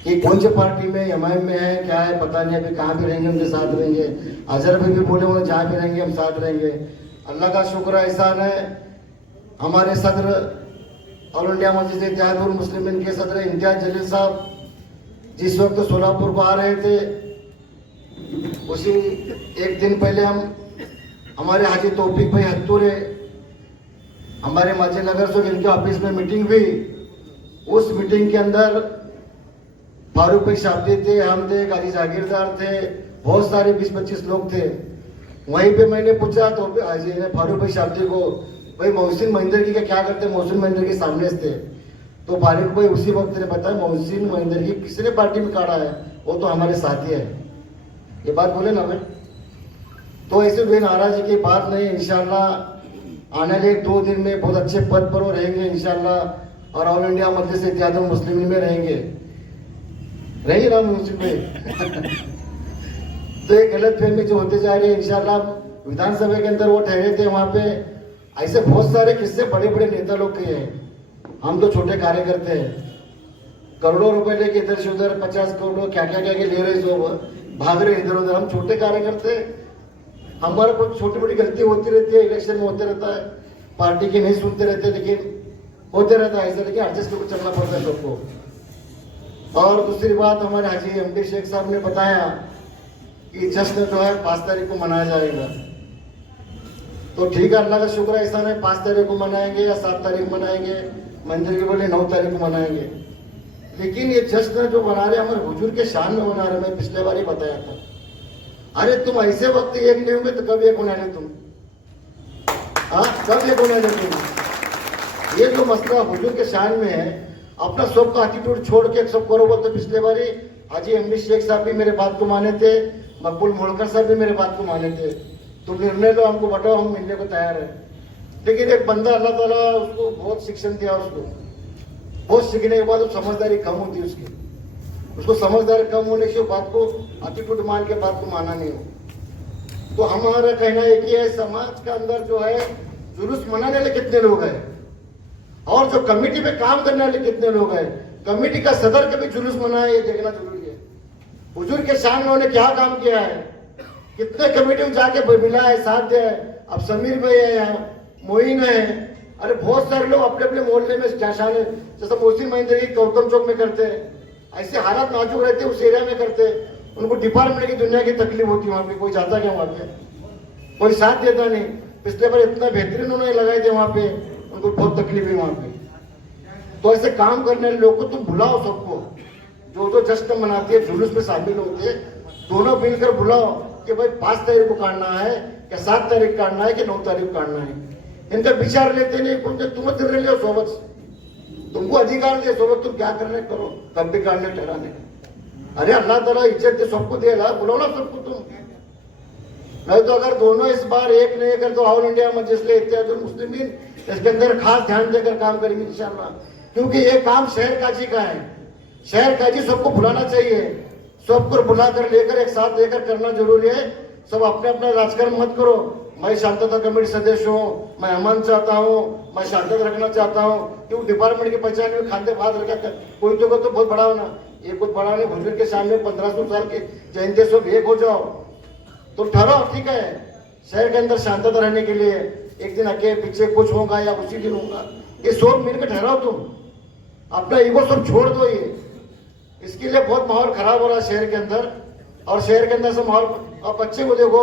कि कौन सी पार्टी में, एमआईएम में है, क्या है पता नहीं, अभी कहाँ पे रहेंगे, उनके साथ रहेंगे। अजहर भाई भी बोले वो जहाँ पे रहेंगे हम साथ रहेंगे। अल्लाह का शुक्र एहसान है, हमारे सदर ऑल इंडिया मजलिस इत्तेहादुल मुस्लिमीन के सदर इम्तियाज जलील साहब जिस वक्त सोलापुर को आ रहे थे, उसी एक दिन पहले हमारे हाजी तौफीक भाई हत्तूरे हमारे माजी नगर से इनके ऑफिस में मीटिंग हुई। उस मीटिंग के अंदर फारूक भाई शाब्दी थे, हम थे, गाजी जागीरदार थे, बहुत सारे 20-25 लोग थे। वहीं पे मैंने पूछा तो फारूक भाई शाब्दी को, भाई मोहसिन महेंद्र की क्या करते, मोहसिन महेंद्र के सामने थे। तो फारूक भाई उसी वक्त ने बताया मोहसिन महेंद्र की किसने पार्टी में काढ़ा है, वो तो हमारे साथी है। ये बात बोले ना भाई, तो ऐसे कोई नाराजी की बात नहीं। इंशाल्लाह आने वाले 2 दिन में बहुत अच्छे पद पर वो रहेंगे इंशाल्लाह, और ऑल इंडिया मजलिस इत्तेहादुल मुस्लिमीन में रहेंगे ना मुंशी भाई। तो ये गलत फहमी जो होते जा रही है, इंशाल्लाह विधानसभा के अंदर वो ठहरे थे, वहां पे ऐसे बहुत सारे किस्से बड़े बड़े नेता लोग के हैं। हम तो छोटे कार्यकर्ते हैं, करोड़ों रुपए लेके इधर से उधर 50 करोड़ क्या क्या ले रहे, जो भाग रहे इधर उधर। हम छोटे कार्यकर्ते, हमारा कुछ छोटी बड़ी गलती होती रहती है, इलेक्शन में होते रहता है, पार्टी की नहीं सुनते रहते, लेकिन होते रहता है ऐसा, लेकिन एडजस्ट करके चलना पड़ता है सबको। और दूसरी बात, हमारे हाजी एमडी शेख साहब ने बताया कि जश्न जो है 5 तारीख को मनाया जाएगा। तो ठीक है, अल्लाह का शुक्र ऐसा है, 5 तारीख को मनाएंगे या 7 तारीख मनाएंगे, मंदिर के बोले 9 तारीख को मनाएंगे। लेकिन ये जश्न जो मना रहे हमारे हुजूर के शान में मना रहे, मैं पिछले बार ही बताया था। अरे तुम ऐसे वक्त एक नहीं होंगे तो कब एक होना है तुम, हाँ कब एक होना है तुम। ये जो मसला हुजूर के शान में है, अपना सबका एटीट्यूड छोड़ के सब करो। बोलते पिछले बार ही हाजी एमडी शेख साहब भी मेरे बात को माने थे, मकबूल मोड़कर साहब भी मेरे बात को माने थे। तुम निर्णय लो, हमको बताओ, हम मिलने को तैयार है। लेकिन एक बंदा अल्लाह ताला उसको बहुत शिक्षण दिया, उसको बहुत सीखने के बाद समझदारी कम होती है उसको समझदारी कम होने से बात को एटीट्यूड मान के बात को माना नहीं हो। तो हमारा कहना एक ही है, समाज के अंदर जो है जुलूस मनाने वाले कितने लोग हैं, और जो कमेटी पे काम करने वाले कितने लोग हैं, कमेटी का सदर कभी जुलूस मनाया ये देखना जरूरी है। हुजूर के सामने उन्होंने क्या काम किया है, कितने कमेटी में जाके मिला है, साथ दिया है। अब समीर भाई है यहाँ, मोइन है, अरे बहुत सारे लोग अपने अपने मोहल्ले में शान है, जैसे मोहसिन महेंद्र की गौतम चौक में करते हैं। ऐसे हालात नाजुक रहते हैं उस एरिया में करते हैं। उनको डिपार्टमेंट की दुनिया की तकलीफ होती है, वहां पे कोई जाता क्या, वहां पे कोई साथ देता नहीं। पिछले बार इतना बेहतरीन उन्होंने लगाए थे वहां पे, उनको बहुत तकलीफ है वहां पे। तो ऐसे काम करने वाले लोग को तुम बुलाओ, सबको जो जो जश्न मनाते हैं, जुलूस में शामिल होते हैं, दोनों मिलकर बुलाओ कि भाई 5 तारीख को काटना है या 7 तारीख काटना है कि 9 तारीख को काटना है। इनका विचार लेते नहीं, बोलते तुम तिर लो सोबत, तुमको अधिकार दे सोबत, तुम क्या करने करो, कब भी काटने ठहराने। अरे अल्लाह ताला इज्जत दे सबको देगा, बुलाओ ना सबको तुम। नहीं तो अगर दोनों इस बार एक नहीं कर तो ऑल इंडिया मजलिस इत्तेहाद मुस्लिमीन इसके अंदर खास ध्यान देकर काम करेंगे इंशाल्लाह। क्योंकि ये काम शहर काजी का है, शहर काजी सबको बुलाना चाहिए, सबको बुलाकर लेकर एक साथ लेकर करना जरूरी है। सब अपने अपना राजकारण मत करो, मैं शांतता कमेटी सदस्य हूँ, मैं अमन चाहता हूँ, मैं शांतता रखना चाहता हूँ, क्योंकि डिपार्टमेंट की पहचान में खाते बात रखा कोई तो बहुत बड़ा होना, ये कुछ बड़ा नहीं। हुजूर के सामने 1500 साल के जयंती सब एक हो जाओ तो ठहरो, ठीक है। शहर के अंदर शांतता रहने के लिए एक दिन आगे पीछे कुछ होगा या उसी दिन होगा, ये सब मिलकर ठहराओ, तुम अपना ईगो सब छोड़ दो। ये इसके लिए बहुत माहौल खराब हो रहा है शहर के अंदर, और शहर के अंदर से माहौल। अब बच्चे को देखो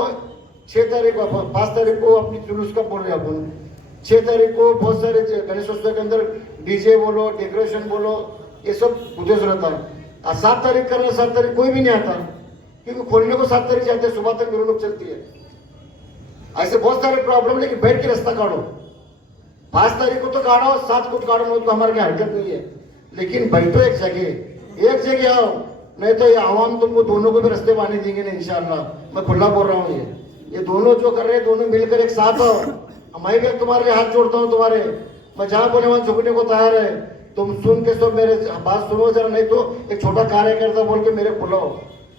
6 तारीख को 5 तारीख को अपनी जुलूस का बोल रहे अपन, 6 तारीख को बहुत सारे गणेशोत्सव के अंदर डीजे बोलो, डेकोरेशन बोलो, ये सब उद्देश्य रहता है। 7 तारीख करना, 7 तारीख कोई भी नहीं आता, क्योंकि खोलने को 7 तारीख जाते हैं, सुबह तक मेरे लोग चलती है। ऐसे बहुत सारे प्रॉब्लम, लेकिन बैठ के रास्ता काटो। 5 तारीख को तो काटो, 7 को काटो, तो हमारे क्या हरकत नहीं है, लेकिन बैठो एक जगह आओ, नहीं तो ये आवाम तुमको दोनों को भी रास्ते पाने देंगे नहीं इंशाल्लाह। मैं खुला बोल रहा हूँ, ये दोनों जो कर रहे हैं, दोनों मिलकर एक साथ आओ। मैं भी तुम्हारे लिए हाथ जोड़ता हूँ, तुम्हारे मैं जहाँ बोले वहां झुकने को तैयार है। तुम सुन के सब मेरे बात सुनो जरा, नहीं तो एक छोटा कार्यकर्ता बोल के मेरे बुलाओ,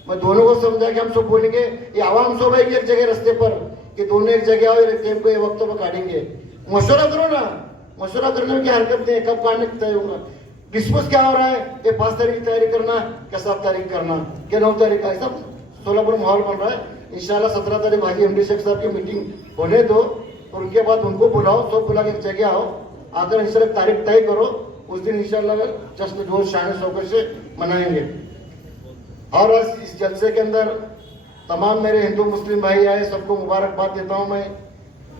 मैं दोनों को समझा कि हम सब बोलेंगे, ये आवाम सब है एक जगह रास्ते पर, कि दोनों एक जगह आओ, टाइम को ये वक्त में काटेंगे। मशवरा करो ना, मशवरा करने में क्या हरकत नहीं है, कब काटने तय होगा। डिस्पोज क्या हो रहा है, ये 5 तारीख की तैयारी करना क्या 7 तारीख करना क्या 9 तारीख का, सब सोलापुर माहौल बन रहा है। इंशाल्लाह 17 तारीख हाजी एमडी शेख साहब की मीटिंग होने दो, और उनके बाद उनको बुलाओ, सब बुला के एक जगह आओ, आकर इंशाल्लाह तारीख तय करो, उस दिन इंशाल्लाह जश्न जोश शान शौकत से मनाएंगे। और इस जलसे के अंदर तमाम मेरे हिंदू मुस्लिम भाई आए, सबको मुबारकबाद देता हूँ मैं।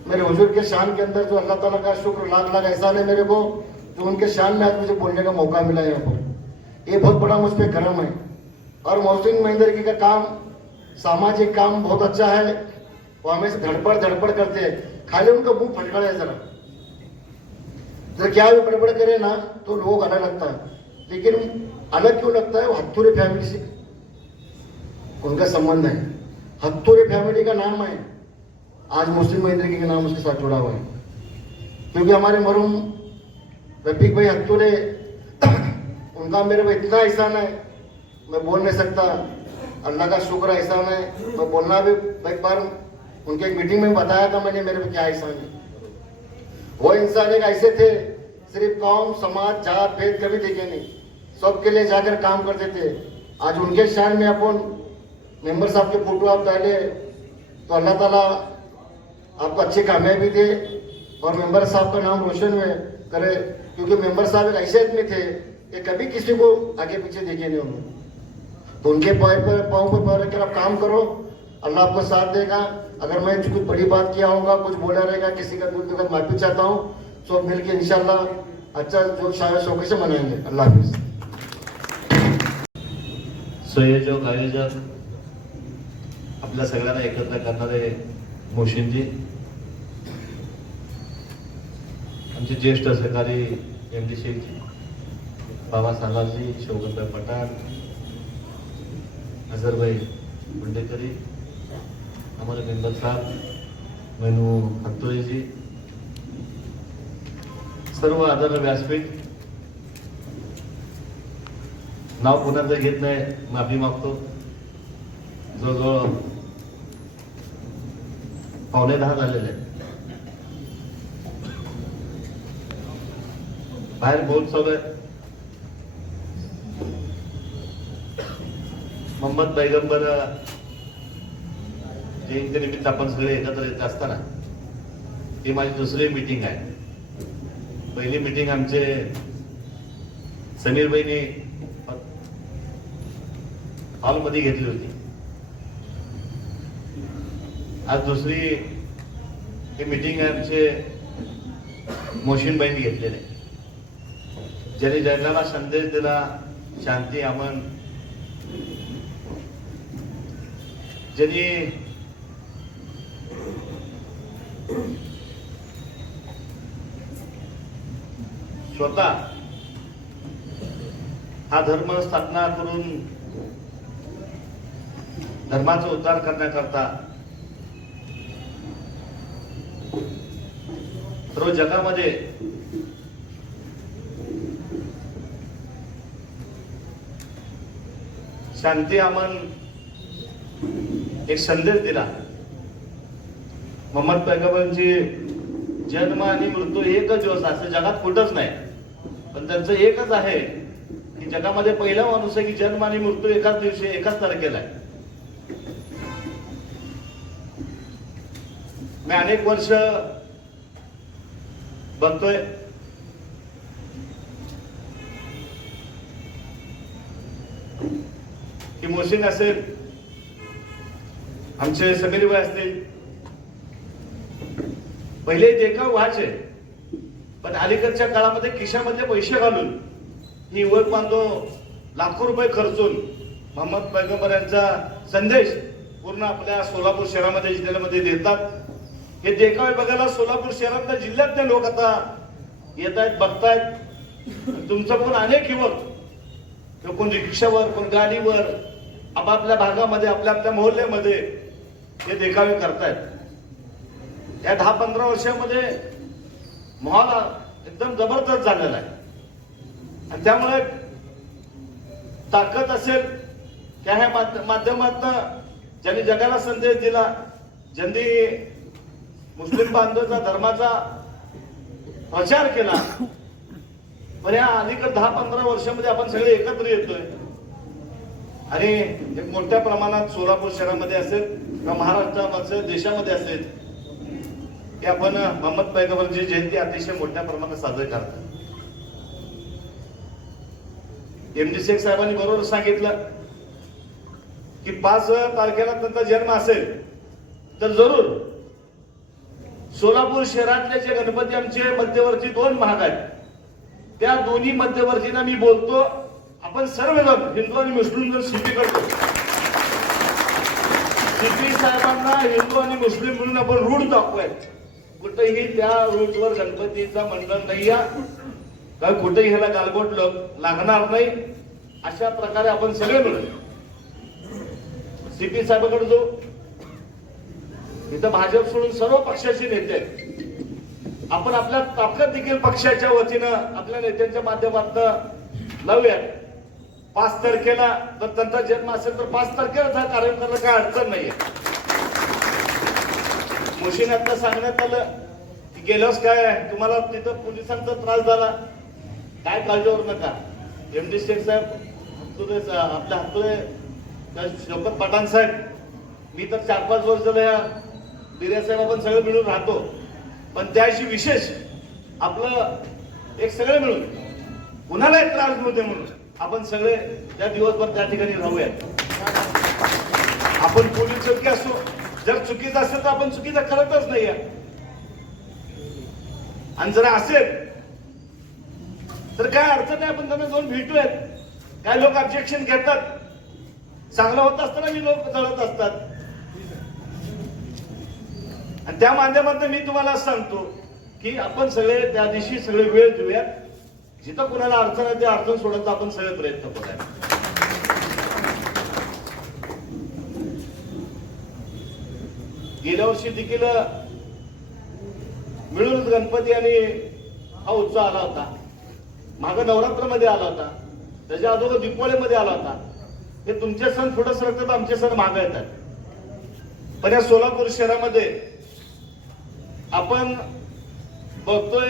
मेरे हुजूर के शान के अंदर जो अल्लाह ताला का शुक्र, लाख लाख एहसान है मेरे को, जो उनके शान में आज मुझे बोलने का मौका मिला है यहाँ पर, ये बहुत बड़ा मुझ पर करम है। और मोहसिन महेंद्र का काम, सामाजिक काम बहुत अच्छा है, वो हमें धड़पड़ करते हैं, खाली उनका मुंह फटकड़ा है जरा क्या भी बड़बड़ करे ना तो लोग अलग लगता है, लेकिन अलग क्यों लगता है, वो हत्तूरे फैमिली से उनका संबंध है। हत्तूरे फैमिली का नाम है, आज मुस्लिम महेंद्र के नाम उसके साथ जुड़ा हुआ है, क्योंकि हमारे मरूम रफीक भाई हत्तूरे, उनका मेरे को इतना एहसान है मैं बोल नहीं सकता। अल्लाह का शुक्र एहसान है, मैं बोलना भी। एक बार उनके एक मीटिंग में बताया था मैंने, मेरे को क्या एहसान है। वो इंसान एक ऐसे थे, सिर्फ कौम समाज जात भेद कभी देखे नहीं, सबके लिए जाकर काम करते थे। आज उनके शान में अपन मेंबर साहब के फोटो आप डाले तो अल्लाह ताला आपको अच्छे कामयाबी दे, और मेंबर साहब का नाम रोशन करे, क्योंकि मेंबर साहब एक ऐसे आदमी थे कि कभी किसी को आगे पीछे देखे नहीं उन्होंने। तो उनके पाँव पर पैर रखकर आप काम करो, अल्लाह आपको साथ देगा। अगर मैं कुछ बड़ी बात किया होगा, कुछ बोला रहेगा, किसी का दिल दुखा, माफी चाहता हूँ। सब मिलके इंशाल्लाह अच्छा जो शायद शौक से मनाएंगे। अल्लाह हाफिज। संयोजक आयोजक आपल्या सगळ्यांना एकत्र करणारे मोशीनजी, आमचे ज्येष्ठ सहकारी एमडी शेखजी, बाबा सालारजी, शौकतभाई पठाण, अजहरभाई बुंडेकरी, हमारे मेंबर साहब मैनू हत्तुरे जी, सर्व आदरणीय व्यासपीठ, नाव पुन्हा जर घेत नाही माफी मागतो। जवळजवळ 9:45 झालेले आहेत। बाहेर बहुत चालू आहे. मोहम्मद पैगंबर जयंतीनिमित्त आपण सगळे एकत्र येत असताना ती माझी दुसरी मीटिंग आहे. पहिली मीटिंग आमचे समीर भाईने हॉलमध्ये घेतली होती. आज दुसरी ही मीटिंग आमचे मोशीनबाईंनी घेतलेली आहे. ज्यांनी जगाला संदेश दिला शांती अमन, ज्यांनी स्वतः हा धर्म स्थापना करून धर्माचा उद्धार करण्याकरता सर्व जगामध्ये शांती अमन एक संदेश दिला. मोहम्मद पैगंबरांची जन्म आणि मृत्यू एकच दिवस असं जगात कुठंच नाही, पण त्यांचं एकच आहे की जगामध्ये पहिला माणूस आहे की जन्म आणि मृत्यू एकाच दिवशी एकाच तारखेला आहे. मी अनेक वर्ष बघतोय की मोशीन असेल, आमचे समीर भाई असतील, पहिले देखाव व्हायचे, पण अलीकडच्या काळामध्ये खिशामध्ये पैसे घालून ही युवक बांधव लाखो रुपये खर्चून मोहम्मद पैगंबर यांचा संदेश पूर्ण आपल्या सोलापूर शहरामध्ये जिल्ह्यामध्ये देतात. हे देखावे बघायला सोलापूर शहरातल्या जिल्ह्यातले लोक आता येत आहेत, बघतायत. तुमचं पण अनेक युवक कोण रिक्षावर, कोण गाडीवर, आपापल्या भागामध्ये आपल्या मोहल्ल्यामध्ये हे देखावे करतायत. या 10-15 वर्षामध्ये माहोल एकदम जबरदस्त झालेला आहे. आणि त्यामुळे ताकद असेल त्या ह्या माध्यमातून ज्यांनी जगाला संदेश दिला, ज्यांनी मुस्लिम बांधवांचा धर्माचा प्रचार केला, पण या अलीकडे 10-15 वर्षामध्ये आपण सगळे एकत्र येतोय आणि एक मोठ्या प्रमाणात सोलापूर शहरामध्ये असेल किंवा महाराष्ट्रात असेल, देशामध्ये असेल, की आपण मोहम्मद पैगंबरांची जयंती अतिशय मोठ्या प्रमाणात साजरी करतात. MD शेख साहेबांनी बरोबर सांगितलं की 5 तारखेला त्यांचा जन्म असेल तर जरूर सोलापूर शहरातले जे गणपती आमचे मध्यवर्ती 2 भाग आहेत, त्या दोन्ही मध्यवर्तींना मी बोलतो, आपण सर्वजण हिंदू आणि मुस्लिम जण शिटी करतो. शिटी साहेबांना हिंदू आणि मुस्लिम म्हणून आपण रूढ दाखवायचं. कुठेही त्या रूटवर गणपतीचा मंडळ नाही आहे, कारण कुठेही ह्याला गालबोट लागणार नाही. अशा प्रकारे आपण सगळे मिळून सीपी साहेबांकडे जो इथं भाजप सोडून सर्व पक्षाचे नेते आहेत, आपण आपल्या ताकद देखील पक्षाच्या वतीनं आपल्या नेत्यांच्या माध्यमातून लावूया. 5 तारखेला जर त्यांचा जन्म असेल तर 5 तारखेला हा कार्यक्रम करायला काय अडचण नाहीये. मोशीने आता सांगण्यात आलं की गेल्यास काय तुम्हाला तिथं पोलिसांचा त्रास झाला, काय काळजी करू नका. MD शेख साहेब आपल्या हातोय शोकत पठाण साहेब, मी तर 4-5 वर्ष झालं या बिर्या साहेब आपण सगळे मिळून राहतो, पण त्याशी विशेष आपलं एक सगळे मिळून कुणालाही त्रास नव्हते म्हणून आपण सगळे त्या दिवसभर त्या ठिकाणी राहूयात. आपण पोलीस चौकी असो, जर चुकीचं असेल तर आपण चुकीचं करतच नाही, आणि जर असेल तर काय अडचण नाही, आपण त्यांना जाऊन भेटूयात. काय लोक ऑब्जेक्शन घेतात, चांगलं होत असताना मी लोक जळत असतात. आणि त्या माध्यमातून मी तुम्हाला सांगतो की आपण सगळे त्या दिवशी सगळे वेळ देऊयात. जिथं कुणाला अडचण आहे ते अडचण सोडत आपण सगळे प्रयत्न करूया. गेल्या वर्षी देखील मिळून गणपती आणि हा उत्सव आला होता. मागं नवरात्रमध्ये आला होता, त्याच्या अगोदर दीपावलीमध्ये आला होता. हे तुमचे सण पुढे सरकतात, आमचे सण मागे येतात. पण या सोलापूर शहरामध्ये आपण बघतोय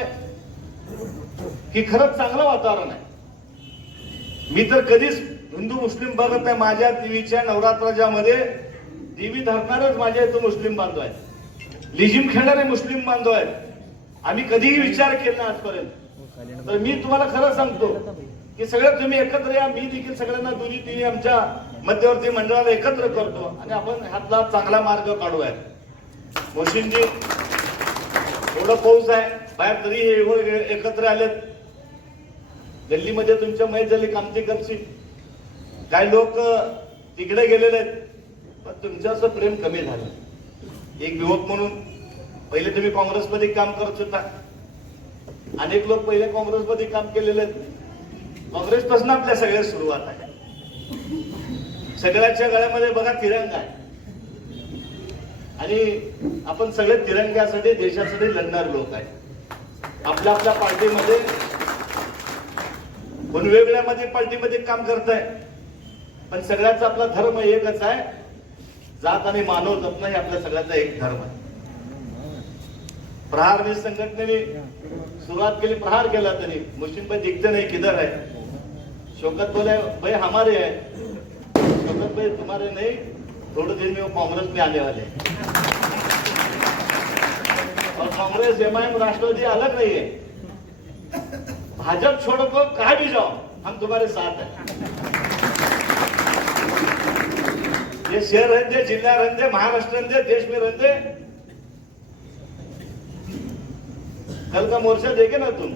की खरंच चांगलं वातावरण आहे. मी तर कधीच हिंदू मुस्लिम बघत नाही. माझ्या देवीच्या नवरात्राच्या मध्ये देवी धरणारच माझ्या इथं मुस्लिम बांधव आहेत, लिजिम खेळणारे मुस्लिम बांधव आहेत. आम्ही कधीही विचार केला नाही आजपर्यंत. तर मी तुम्हाला खरं सांगतो की सगळे तुम्ही एकत्र या. मी देखील सगळ्यांना दोन्ही तिन्ही आमच्या मध्यवर्ती मंडळाला एकत्र करतो आणि आपण ह्यातला चांगला मार्ग काढूया. मोशींजी एवढं पाऊस आहे बाहेर तरी हे एवढं एकत्र आलेत. दिल्लीमध्ये तुमच्या मैत झाली कामती कपशी, काही लोक तिकडे गेलेले आहेत, पण तुमचं असं प्रेम कमी झालं. एक युवक म्हणून पहिले तुम्ही काँग्रेसमध्ये काम करत होता. अनेक लोक पहिले काँग्रेसमध्ये काम केलेले आहेत. काँग्रेसपासून आपल्या सगळ्या सुरुवात आहे. सगळ्यांच्या गळ्यामध्ये बघा तिरंगा आहे आणि आपण सगळे तिरंग्यासाठी देशासाठी लढणारे लोक आहेत. आपल्या आपल्या पार्टीमध्ये वेगवेगळ्या पार्टीमध्ये काम करताय, पण सगळ्याचा आपला धर्म एकच आहे. जात आणि मानव जपणं हे आपल्या सगळ्याचा एक धर्म आहे. प्रहार मी संघटनेने सुरुवात केली, प्रहार केला त्यांनी. मुस्लिम भाई दिखते नहीं किधर है? शौकत बोले भाई हमारे है. शौकत भाई तुम्हारे नहीं, थोड़े दिन में वो कांग्रेस में आने वाले. और कांग्रेस एमआईएम राष्ट्रवादी अलग नहीं है. भाजप छोड़ो को कहा भी जाओ, हम तुम्हारे साथ हैं. ये शहर रहते, जिला रहते, महाराष्ट्र रहते, देश में रहते. कल का मोर्चा देखे ना तुम,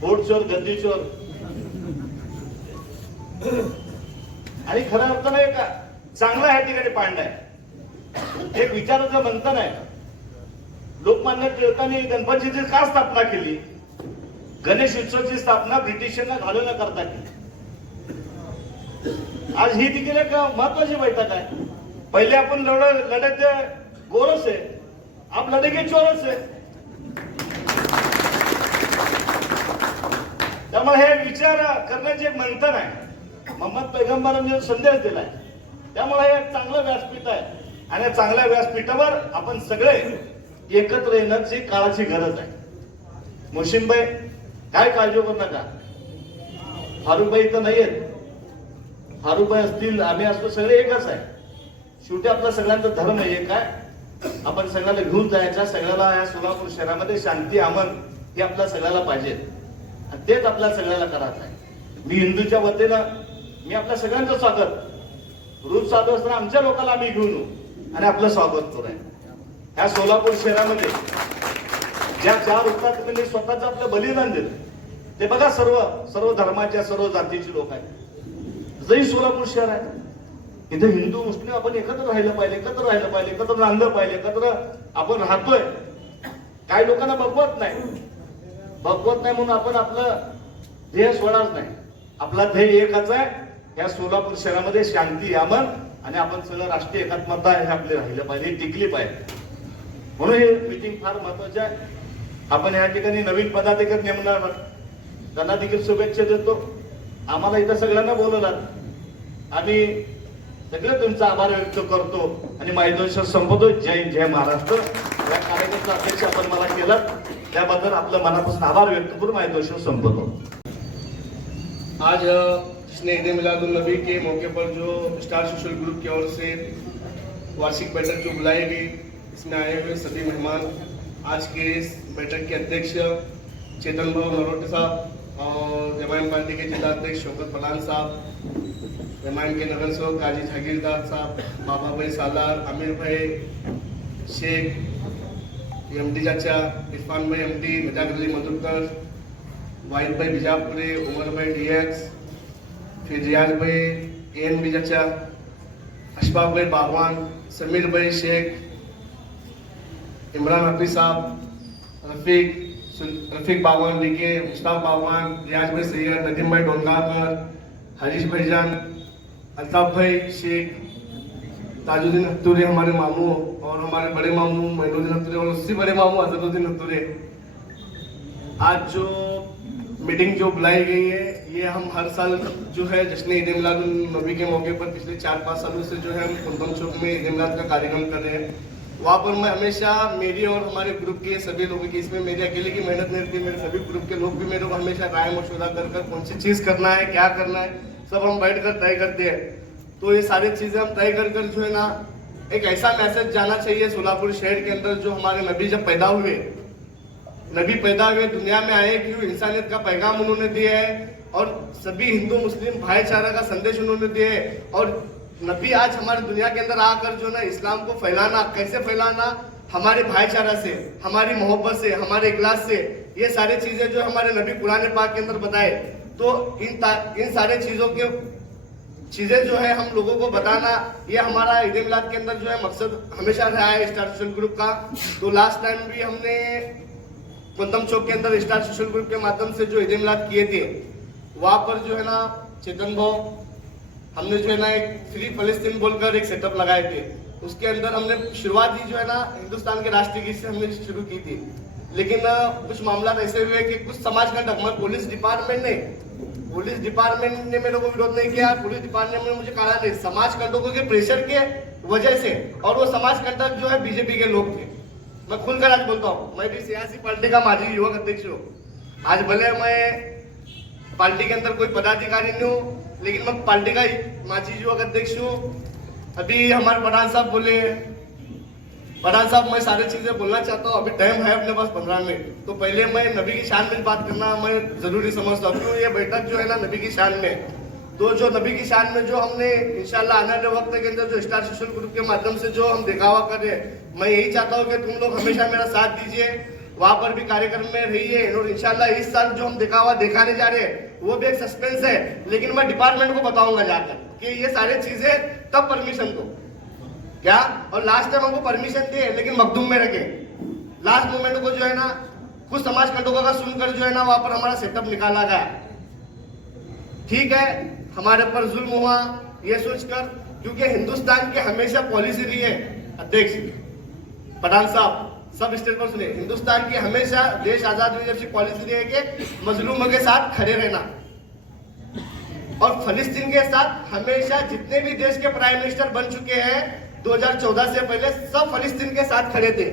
वोट चोर, गद्दी चोर. आणि खऱ्या अर्थानं एक चांगला ह्या ठिकाणी पांडा आहे. एक विचाराचं मंथन आहे. लोकमान्य टिळकांनी गणपतीची का स्थापना केली? गणेश उत्सवाची स्थापना ब्रिटिशांना घालू न करता केली. आज ही देखील एक महत्वाची बैठक आहे. पहिले आपण लढायचे गोरस आहे, आप लढेगे चोरस आहे. त्यामुळे हे विचार करण्याचे एक मंथन आहे. मोहम्मद पैगंबरांनी जो संदेश दिलाय, त्यामुळे हे एक चांगलं व्यासपीठ आहे आणि या चांगल्या व्यासपीठावर आपण सगळे एकत्र येण्याची काळाची गरज आहे. मोशिनबाई काय काळजी करू नका. फारुखबाई तर नाहीयेत. फारुखबाई असतील, आम्ही असतो, सगळे एकच आहे. शेवटी आपला सगळ्यांचा धर्म एक आहे. आपण सगळ्याला घेऊन जायचा. सगळ्याला या सोलापूर शहरामध्ये शांती अमन हे आपल्या सगळ्याला पाहिजे आणि तेच आपल्या सगळ्याला करायचं आहे. मी हिंदूच्या वतीनं मी आपल्या सगळ्यांचं स्वागत रोज साधू असताना आमच्या लोकांना आम्ही घेऊन येऊ आणि आपलं स्वागत करूया. ह्या सोलापूर शहरामध्ये ज्या 4 हुतात्म्यांनी स्वतःचं आपलं बलिदान दिलं, ते बघा सर्व धर्माच्या सर्व जातीची लोक आहेत. जरी सोलापूर शहर आहे, इथे हिंदू मुस्लिम आपण एकत्र राहिलं पाहिजे, एकत्र नांदलं पाहिजे, एकत्र आपण राहतोय. काही लोकांना बघवत नाही म्हणून आपण आपलं ध्येय सोडणार नाही. आपला ध्येय एकच आहे, या सोलापूर शहरामध्ये शांती अमन आणि आपण सगळं राष्ट्रीय एकात्मता हे आपले राहिलं पाहिजे, टिकली पाहिजे. म्हणून हे मीटिंग फार महत्वाचं आहे. आपण या ठिकाणी नवीन पदाधिकारी नेमणार, त्यांना देखील शुभेच्छा देतो. आम्हाला इथं सगळ्यांना बोलवलात, आम्ही सगळे तुमचा आभार व्यक्त करतो आणि माहिती संपवतो. जय महाराष्ट्र. या कार्यक्रमाचा अध्यक्ष आपण मला केला, त्याबद्दल आपलं मनापासून आभार व्यक्त करून माहिती संपवतो. आज जिसने ईद मिलादुन नबी के मौके पर जो स्टार सोशल ग्रुप की ओर से वार्षिक बैठक जो बुलाई गई, इसमें आए हुए सभी मेहमान, आज के इस बैठक के अध्यक्ष चेतन भाऊ नरोटे साहब और एमआईएम पार्टी के जिला अध्यक्ष शौकत पलान साहब, एमआईएम के नगर सेवक काजी जागीरदार साहब, बाबा भाई सालार, आमिर भाई शेख, एमडी चाचा, इरफान भाई एमडी, मजाक अली मधुकर, वाहिद भाई बिजापुरे, उमर भाई डीएक्स, फिर रियाज भाई एएनबी चाचा, अशफाक भाई बागवान, समीर भाई शेख, इमरान हफीज साहब, रफीक बागवान लिखे, मुश्ताक बागवान, रियाज भाई सैयद, नदीम भाई डोंगाकर, हरीश भाईजान, अल्ताफ भाई शेख, ताजुद्दीन हत्तूरे हमारे मामू और हमारे बड़े मामू महिनुद्दीन हत्तूरे और उससे बड़े मामू अजहरुद्दीन हत्तूरे। आज जो मीटिंग जो बुलाई गई है, ये हम हर साल जो है जश्न ईद मिलादुन नबी के मौके पर पिछले 4-5 सालों से जो है हम कुंदम चौक में ईद मिलाद का कार्यक्रम कर रहे हैं। वहाँ पर मैं हमेशा मेरी और हमारे ग्रुप के सभी लोगों की, इसमें मेरी अकेले की मेहनत नहीं रहती, मेरे सभी ग्रुप के लोग भी मेरे को हमेशा राय मशवरा कर कौन सी चीज़ करना है, क्या करना है, सब हम बैठ कर तय करते हैं। तो ये सारी चीज़ें हम तय कर जो है ना, एक ऐसा मैसेज जाना चाहिए सोलापुर शहर के अंदर, जो हमारे नबी जब पैदा हुए दुनिया में आए, क्यों इंसानियत का पैगाम उन्होंने दिया है और सभी हिंदू मुस्लिम भाईचारा का संदेश उन्होंने दिया है। और नबी आज हमारी दुनिया के अंदर आकर जो ना इस्लाम को फैलाना, कैसे फैलाना, हमारे भाईचारा से, हमारी मोहब्बत से, हमारे इखलास से, ये सारी चीजें जो हमारे नबी कुरान पाक के अंदर बताए। तो इन सारे चीजें जो है हम लोगों को बताना, ये हमारा ईद मिलाद के अंदर जो है मकसद हमेशा रहा है स्टार सोशल ग्रुप का। तो लास्ट टाइम भी हमने कुंदम चौक के अंदर स्टार सोशल ग्रुप के माध्यम से जो ईद मिलाद किए थे, वहां पर जो है ना चेतन भाव हमने जो है ना एक फ्री फलस्तीन बोलकर एक सेटअप लगाए थे। उसके अंदर हमने शुरुआत ही जो है ना हिंदुस्तान के राष्ट्रीय गीत से हमने शुरू की थी, लेकिन कुछ मामला ऐसे हुए कि कुछ समाज कंटक, मैं पुलिस डिपार्टमेंट ने मेरे को विरोध नहीं किया, पुलिस डिपार्टमेंट ने मुझे कहा नहीं, समाज कंटकों के प्रेशर के वजह से, और वो समाज कंटक जो है बीजेपी के लोग थे। मैं खुलकर आज बोलता हूँ, मैं भी सियासी पार्टी का माजी युवक अध्यक्ष हूँ। आज भले मैं पार्टी के अंदर कोई पदाधिकारी नहीं हूँ, लेकिन मैं पार्टी का माजी युवक अध्यक्ष हूँ। अभी हमारे प्रधान साहब बोले, प्रधान साहब मैं सारी चीजें बोलना चाहता हूँ, अभी टाइम है अपने पास 15 मिनट। तो पहले मैं नबी की शान में बात करना मैं जरूरी समझता हूँ, क्यों ये बैठक जो है ना नबी की शान में। तो जो नबी की शान में जो हमने इंशाल्लाह आने वाले वक्त के अंदर जो स्टार सोशल ग्रुप के माध्यम से जो हम दिखावा कर रहे हैं, मैं यही चाहता हूँ कि तुम लोग हमेशा मेरा साथ दीजिए, वहां पर भी कार्यक्रम में रहिए। और इंशाल्लाह इस साल जो हम दिखावा दिखाने जा रहे हैं वो भी एक सस्पेंस है, लेकिन मैं डिपार्टमेंट को बताऊंगा जाकर कि ये सारी चीजें तब परमिशन दो क्या। और लास्ट टाइम हमको परमिशन दिए, लेकिन मखदूम में रखे। लास्ट मोमेंट को जो है ना कुछ समाज कंटकों का सुनकर जो है ना वहां पर हमारा सेटअप निकाला गया। ठीक है, हमारे ऊपर जुल्म हुआ ये सोचकर, क्योंकि हिंदुस्तान की हमेशा पॉलिसी रही है अध्यक्ष प्रधान साहब, सब स्टेज पर सुने, हिंदुस्तान की हमेशा देश आजाद हुई जब से पॉलिसी रही है कि मजलूमों के साथ खड़े रहना। और फलस्तीन के साथ हमेशा जितने भी देश के प्राइम मिनिस्टर बन चुके हैं 2014 से पहले, सब फलस्तीन के साथ खड़े थे।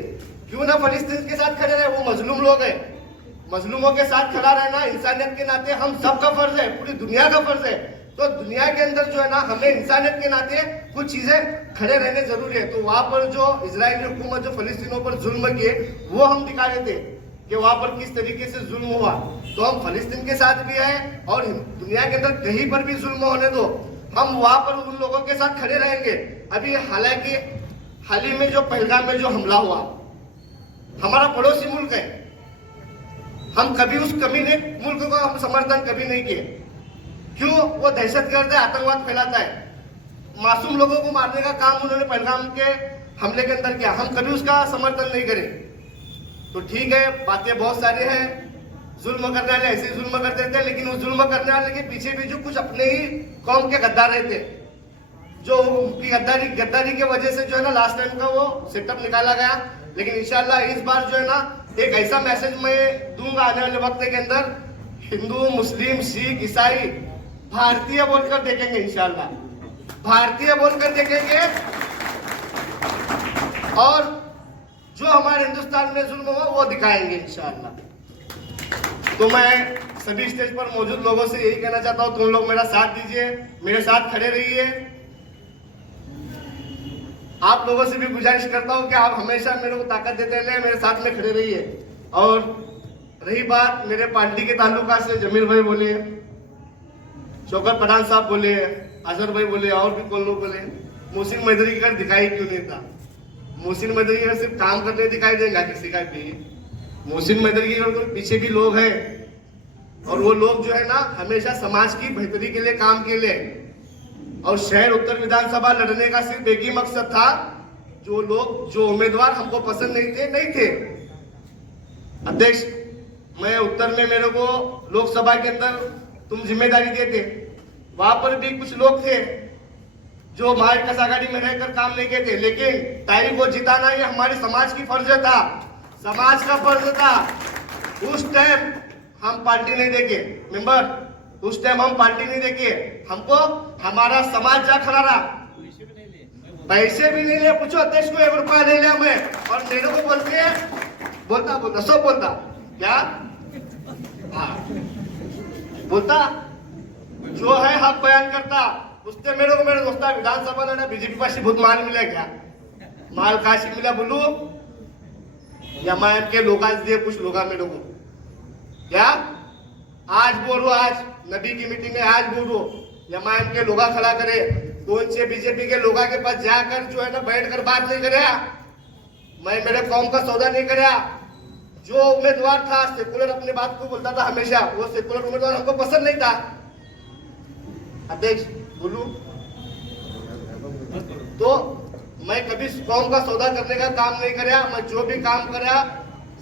क्यों ना फलस्तीन के साथ खड़े रहे, वो मजलूम लोग हैं। मजलूमों के साथ खड़ा रहना इंसानियत के नाते हम सबका फर्ज है, पूरी दुनिया का फर्ज है। तो दुनिया के अंदर जो है ना हमें इंसानियत के नाते कुछ चीजें खड़े रहने जरूरी है। तो वहां पर जो इजरायली हुकूमत जो फलस्तीनों पर जुल्म किए वो हम दिखा रहे थे कि वहां पर किस तरीके से जुल्म हुआ। तो हम फलस्तीन के साथ भी है और दुनिया के अंदर कहीं पर भी जुल्म होने दो, हम वहां पर उन लोगों के साथ खड़े रहेंगे। अभी हालांकि हाल ही में जो पहलगाम में जो हमला हुआ, हमारा पड़ोसी मुल्क है, हम कभी उस कमीने मुल्क को हम समर्थन कभी नहीं किए। क्यों? वो दहशतगर्द है, आतंकवाद फैलाता है, मासूम लोगों को मारने का काम उन्होंने पहलगाम के हमले के अंदर किया, हम कभी उसका समर्थन नहीं करें। तो ठीक है, बातें बहुत सारी हैं, जुल्म करने वाले ऐसे जुल्म करते थे, लेकिन उस जुल्म करने वाले के पीछे भी जो कुछ अपने ही कौम के गद्दार रहते, जो उनकी गद्दारी की वजह से जो है ना लास्ट टाइम का वो सेटअप निकाला गया। लेकिन इंशाल्लाह इस बार जो है ना एक ऐसा मैसेज मैं दूंगा आने वाले वक्त के अंदर, हिंदू मुस्लिम सिख ईसाई भारतीय बोलकर देखेंगे, इंशाल्लाह भारतीय बोलकर देखेंगे। और जो हमारे हिंदुस्तान में जुल्म हुआ वो दिखाएंगे इंशाल्लाह। तो मैं सभी स्टेज पर मौजूद लोगों से यही कहना चाहता हूं, तुम लोग मेरा साथ दीजिए, मेरे साथ खड़े रहिए। आप लोगों से भी गुजारिश करता हूं कि आप हमेशा मेरे को ताकत देते रहे, मेरे साथ में खड़े रहिए। और रही बात मेरे पार्टी के ताल्लुका से, जमीर भाई बोले, शौकत पठान साहब बोले, अजहर भाई बोले, और भी कौन लोग बोले, मोहसिन मैदरी की घर दिखाई क्यों नहीं था? मोहसिन मैदरी की घर सिर्फ काम करते दिखाई देगा किसी का भी? मोहसिन मैदरी की घर के पीछे भी लोग हैं, और वो लोग जो है ना हमेशा समाज की बेहतरी के लिए काम के लिए। और शहर उत्तर विधानसभा लड़ने का सिर्फ एक ही मकसद था, जो लोग जो उम्मीदवार हमको पसंद नहीं थे। अध्यक्ष, मैं उत्तर में मेरे को लोकसभा के अंदर तुम जिम्मेदारी देते, वहां पर भी कुछ लोग थे जो हमारे कसागाड़ी में रहकर काम नहीं किए थे, लेकिन ताई को जिताना ये हमारे समाज की फर्ज था, समाज का फर्ज था। उस टाइम हम पार्टी नहीं देखे मेंबर, उस टाइम हम पार्टी नहीं देखे, हमको हमारा समाज जा खड़ा रहा। पैसे भी नहीं लिए, पूछो अध्यक्ष को 1 रुपया नहीं लिया मैं, और मेरे को बोलते हैं बोलता सब बोलता क्या, हाँ बोलता जो है हक बयान करता। उसने मेरे को मेरे दोस्ता विधानसभा लड़ा, बीजेपी पास बहुत माल मिला क्या, माल काशी मिला बोलू एमआईएम के लोग दिए कुछ लोग मेरे को क्या, आज बोलो, आज नबी की मीटिंग है, आज बोलो एमआईएम के लोग खड़ा करे, कौन से बीजेपी के लोगों के पास जाकर जो है ना बैठकर बात नहीं करे, मैं मेरे कौम का सौदा नहीं करे। जो उम्मीदवार था सेकुलर अपनी बात को बोलता था हमेशा, वो सेकुलर उम्मीदवार हमको पसंद नहीं था। अध्यक्ष बोलू तो मैं कभी कौम का सौदा करने का काम नहीं कराया, मैं जो भी काम कराया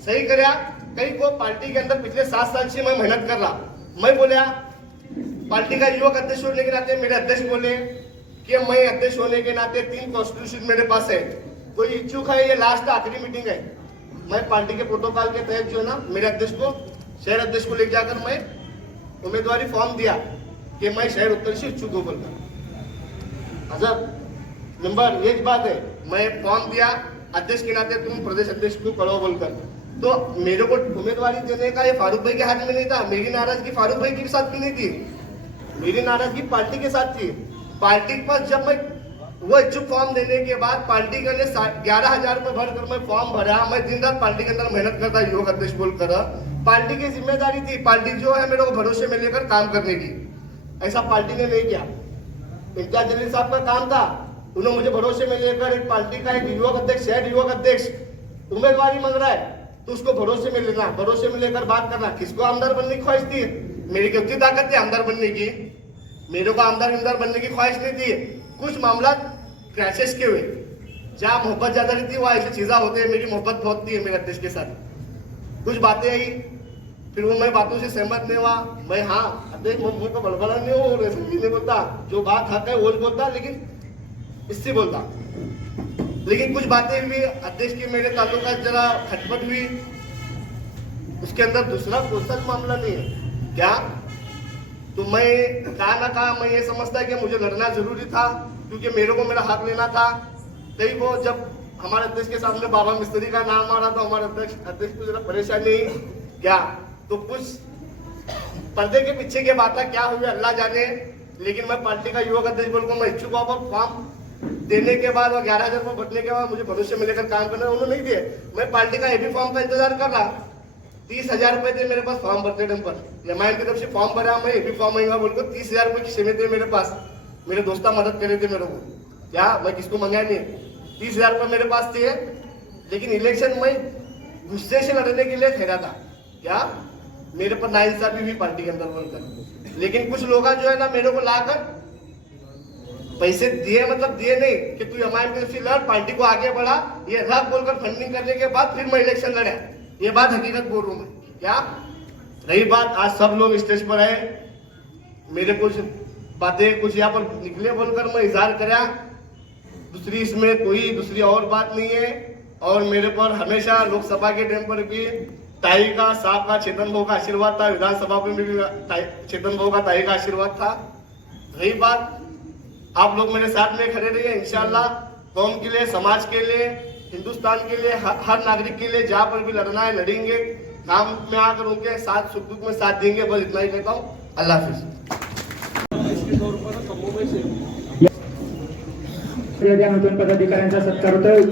सही कराया। कई को पार्टी के अंदर पिछले 7 साल से मैं मेहनत कर रहा, मैं बोलिया पार्टी का युवक अध्यक्ष होने के नाते मेरे अध्यक्ष बोले कि मैं अध्यक्ष होने के नाते 3 कॉन्स्टिट्यूशन मेरे पास है, कोई इच्छुक है, ये लास्ट आखिरी मीटिंग है। मैं पार्टी के प्रोटोकॉल के तहत जो है ना मेरे अध्यक्ष को, शहर अध्यक्ष को ले जाकर मैं उम्मीदवारी फॉर्म दिया कि मैं शहर उत्तर से इच्छुक हूँ बोलकर। अच्छा नंबर ये बात है, मैं फॉर्म दिया अध्यक्ष के नाते, तुम प्रदेश अध्यक्ष को करो बोलकर। तो मेरे को उम्मीदवारी देने का ये फारूक भाई के हाथ में नहीं था, मेरी नाराजगी फारूक भाई के साथ भी नहीं थी, मेरी नाराजगी पार्टी के साथ थी। पार्टी के पास जब मैं वो इच्छुक फॉर्म देने के बाद पार्टी के लिए 11,000 रुपए भर कर मैं फॉर्म भरा, मैं दिन रात पार्टी के अंदर मेहनत करता युवक अध्यक्ष बोलकर। पार्टी की जिम्मेदारी थी, पार्टी जो है मेरे को भरोसे में लेकर काम करने की, ऐसा पार्टी ने नहीं किया। इम्तियाज जलील साहब का काम था, उन्होंने मुझे भरोसे में लेकर एक पार्टी का एक युवक अध्यक्ष, शहर युवक अध्यक्ष उम्मीदवारी मांग रहा है तो उसको भरोसे में लेना, भरोसे में लेकर बात करना। किसको आमदार बनने की ख्वाहिश थी, मेरी कितनी ताकत थी आमदार बनने की, मेरे को आमदार बनने की ख्वाहिश नहीं थी। कुछ मामला क्रैशेस के हुए, जहाँ मोहब्बत ज्यादा नहीं थी, वहाँ ऐसी चीजें होते हैं। मेरी मोहब्बत बहुत थी मेरे अध्यक्ष के साथ, कुछ बातें आई, फिर वो मैं बातों से सहमत नहीं हुआ। मैं हाँ अध्यक्ष मुझे को बड़बड़ा नहीं हो, नहीं बोलता, जो बात हक है वो बोलता, लेकिन इससे बोलता। लेकिन कुछ बातें हुई अध्यक्ष की मेरे ताल्लुकात जरा खटपट हुई, उसके अंदर दूसरा कोई सा मामला नहीं है क्या। तो मैं कहा ना कहा मैं ये समझता है कि मुझे लड़ना जरूरी था, क्योंकि मेरे को मेरा हक लेना था। कई वो जब हमारे अध्यक्ष के सामने बाबा मिस्त्री का नाम आ रहा था, हमारे अध्यक्ष को जरा परेशानी क्या, तो कुछ पर्दे के पीछे की बातें क्या हुई अल्लाह जाने। लेकिन मैं पार्टी का युवक अध्यक्ष बोलकर मैं इच्छुक हुआ, फॉर्म देने के बाद और 11,000 रुपये भरने के बाद मुझे भरोसे में लेकर काम करना, उन्होंने नहीं दिए। मैं पार्टी का एबी फॉर्म का इंतजार कर रहा, 30,000 रुपए थे मेरे पास फॉर्म भरते टाइम पर। एमआईएम की तरफ से फॉर्म भरा, मैं एबी फॉर्म आएगा बोलकर 30,000 रुपये खिसे में थे मेरे पास। मेरे दोस्ता मदद करे थे मेरे को, क्या मैं किसको मंगाया नहीं, 30,000 रुपये मेरे पास थे। लेकिन इलेक्शन में गुस्से से लड़ने के लिए ठहरा था क्या, मेरे पर नाइंसाफी हुई पार्टी के अंदर बोलकर। लेकिन कुछ लोग जो है ना मेरे को लाकर पैसे दिए, मतलब दिए नहीं कि तू एमआईएम की तरफ से लड़, पार्टी को आगे बढ़ा, ये रख बोलकर फंडिंग करने के बाद फिर मैं इलेक्शन लड़ा। ये बात हकीकत बोल रहा हूं मैं क्या। रही बात आज सब लोग स्टेज पर आए, मेरे कुछ बातें कुछ यहाँ पर निकले बोलकर मैं इजहार कराया, दूसरी इसमें कोई दूसरी और बात नहीं है। और मेरे पर हमेशा लोकसभा के टाइम पर भी ताई का, साहब का, चेतन भाऊ का आशीर्वाद था, विधानसभा में भी चेतन भाऊ का, ताई का आशीर्वाद था। रही बात आप लोग मेरे साथ में खड़े रहिए, इंशाल्लाह कौम के लिए, समाज के लिए, हिंदुस्तान के लिए, हर नागरिक के लिए जहाँ पर भी लड़ना है लड़ेंगे, काम में आकर उनके साथ सुख दुख में साथ देंगे। बस इतना ही कहता हूँ, अल्लाह हाफिज। नूतन पदाधिकाऱ्यांचा सत्कार होतोय।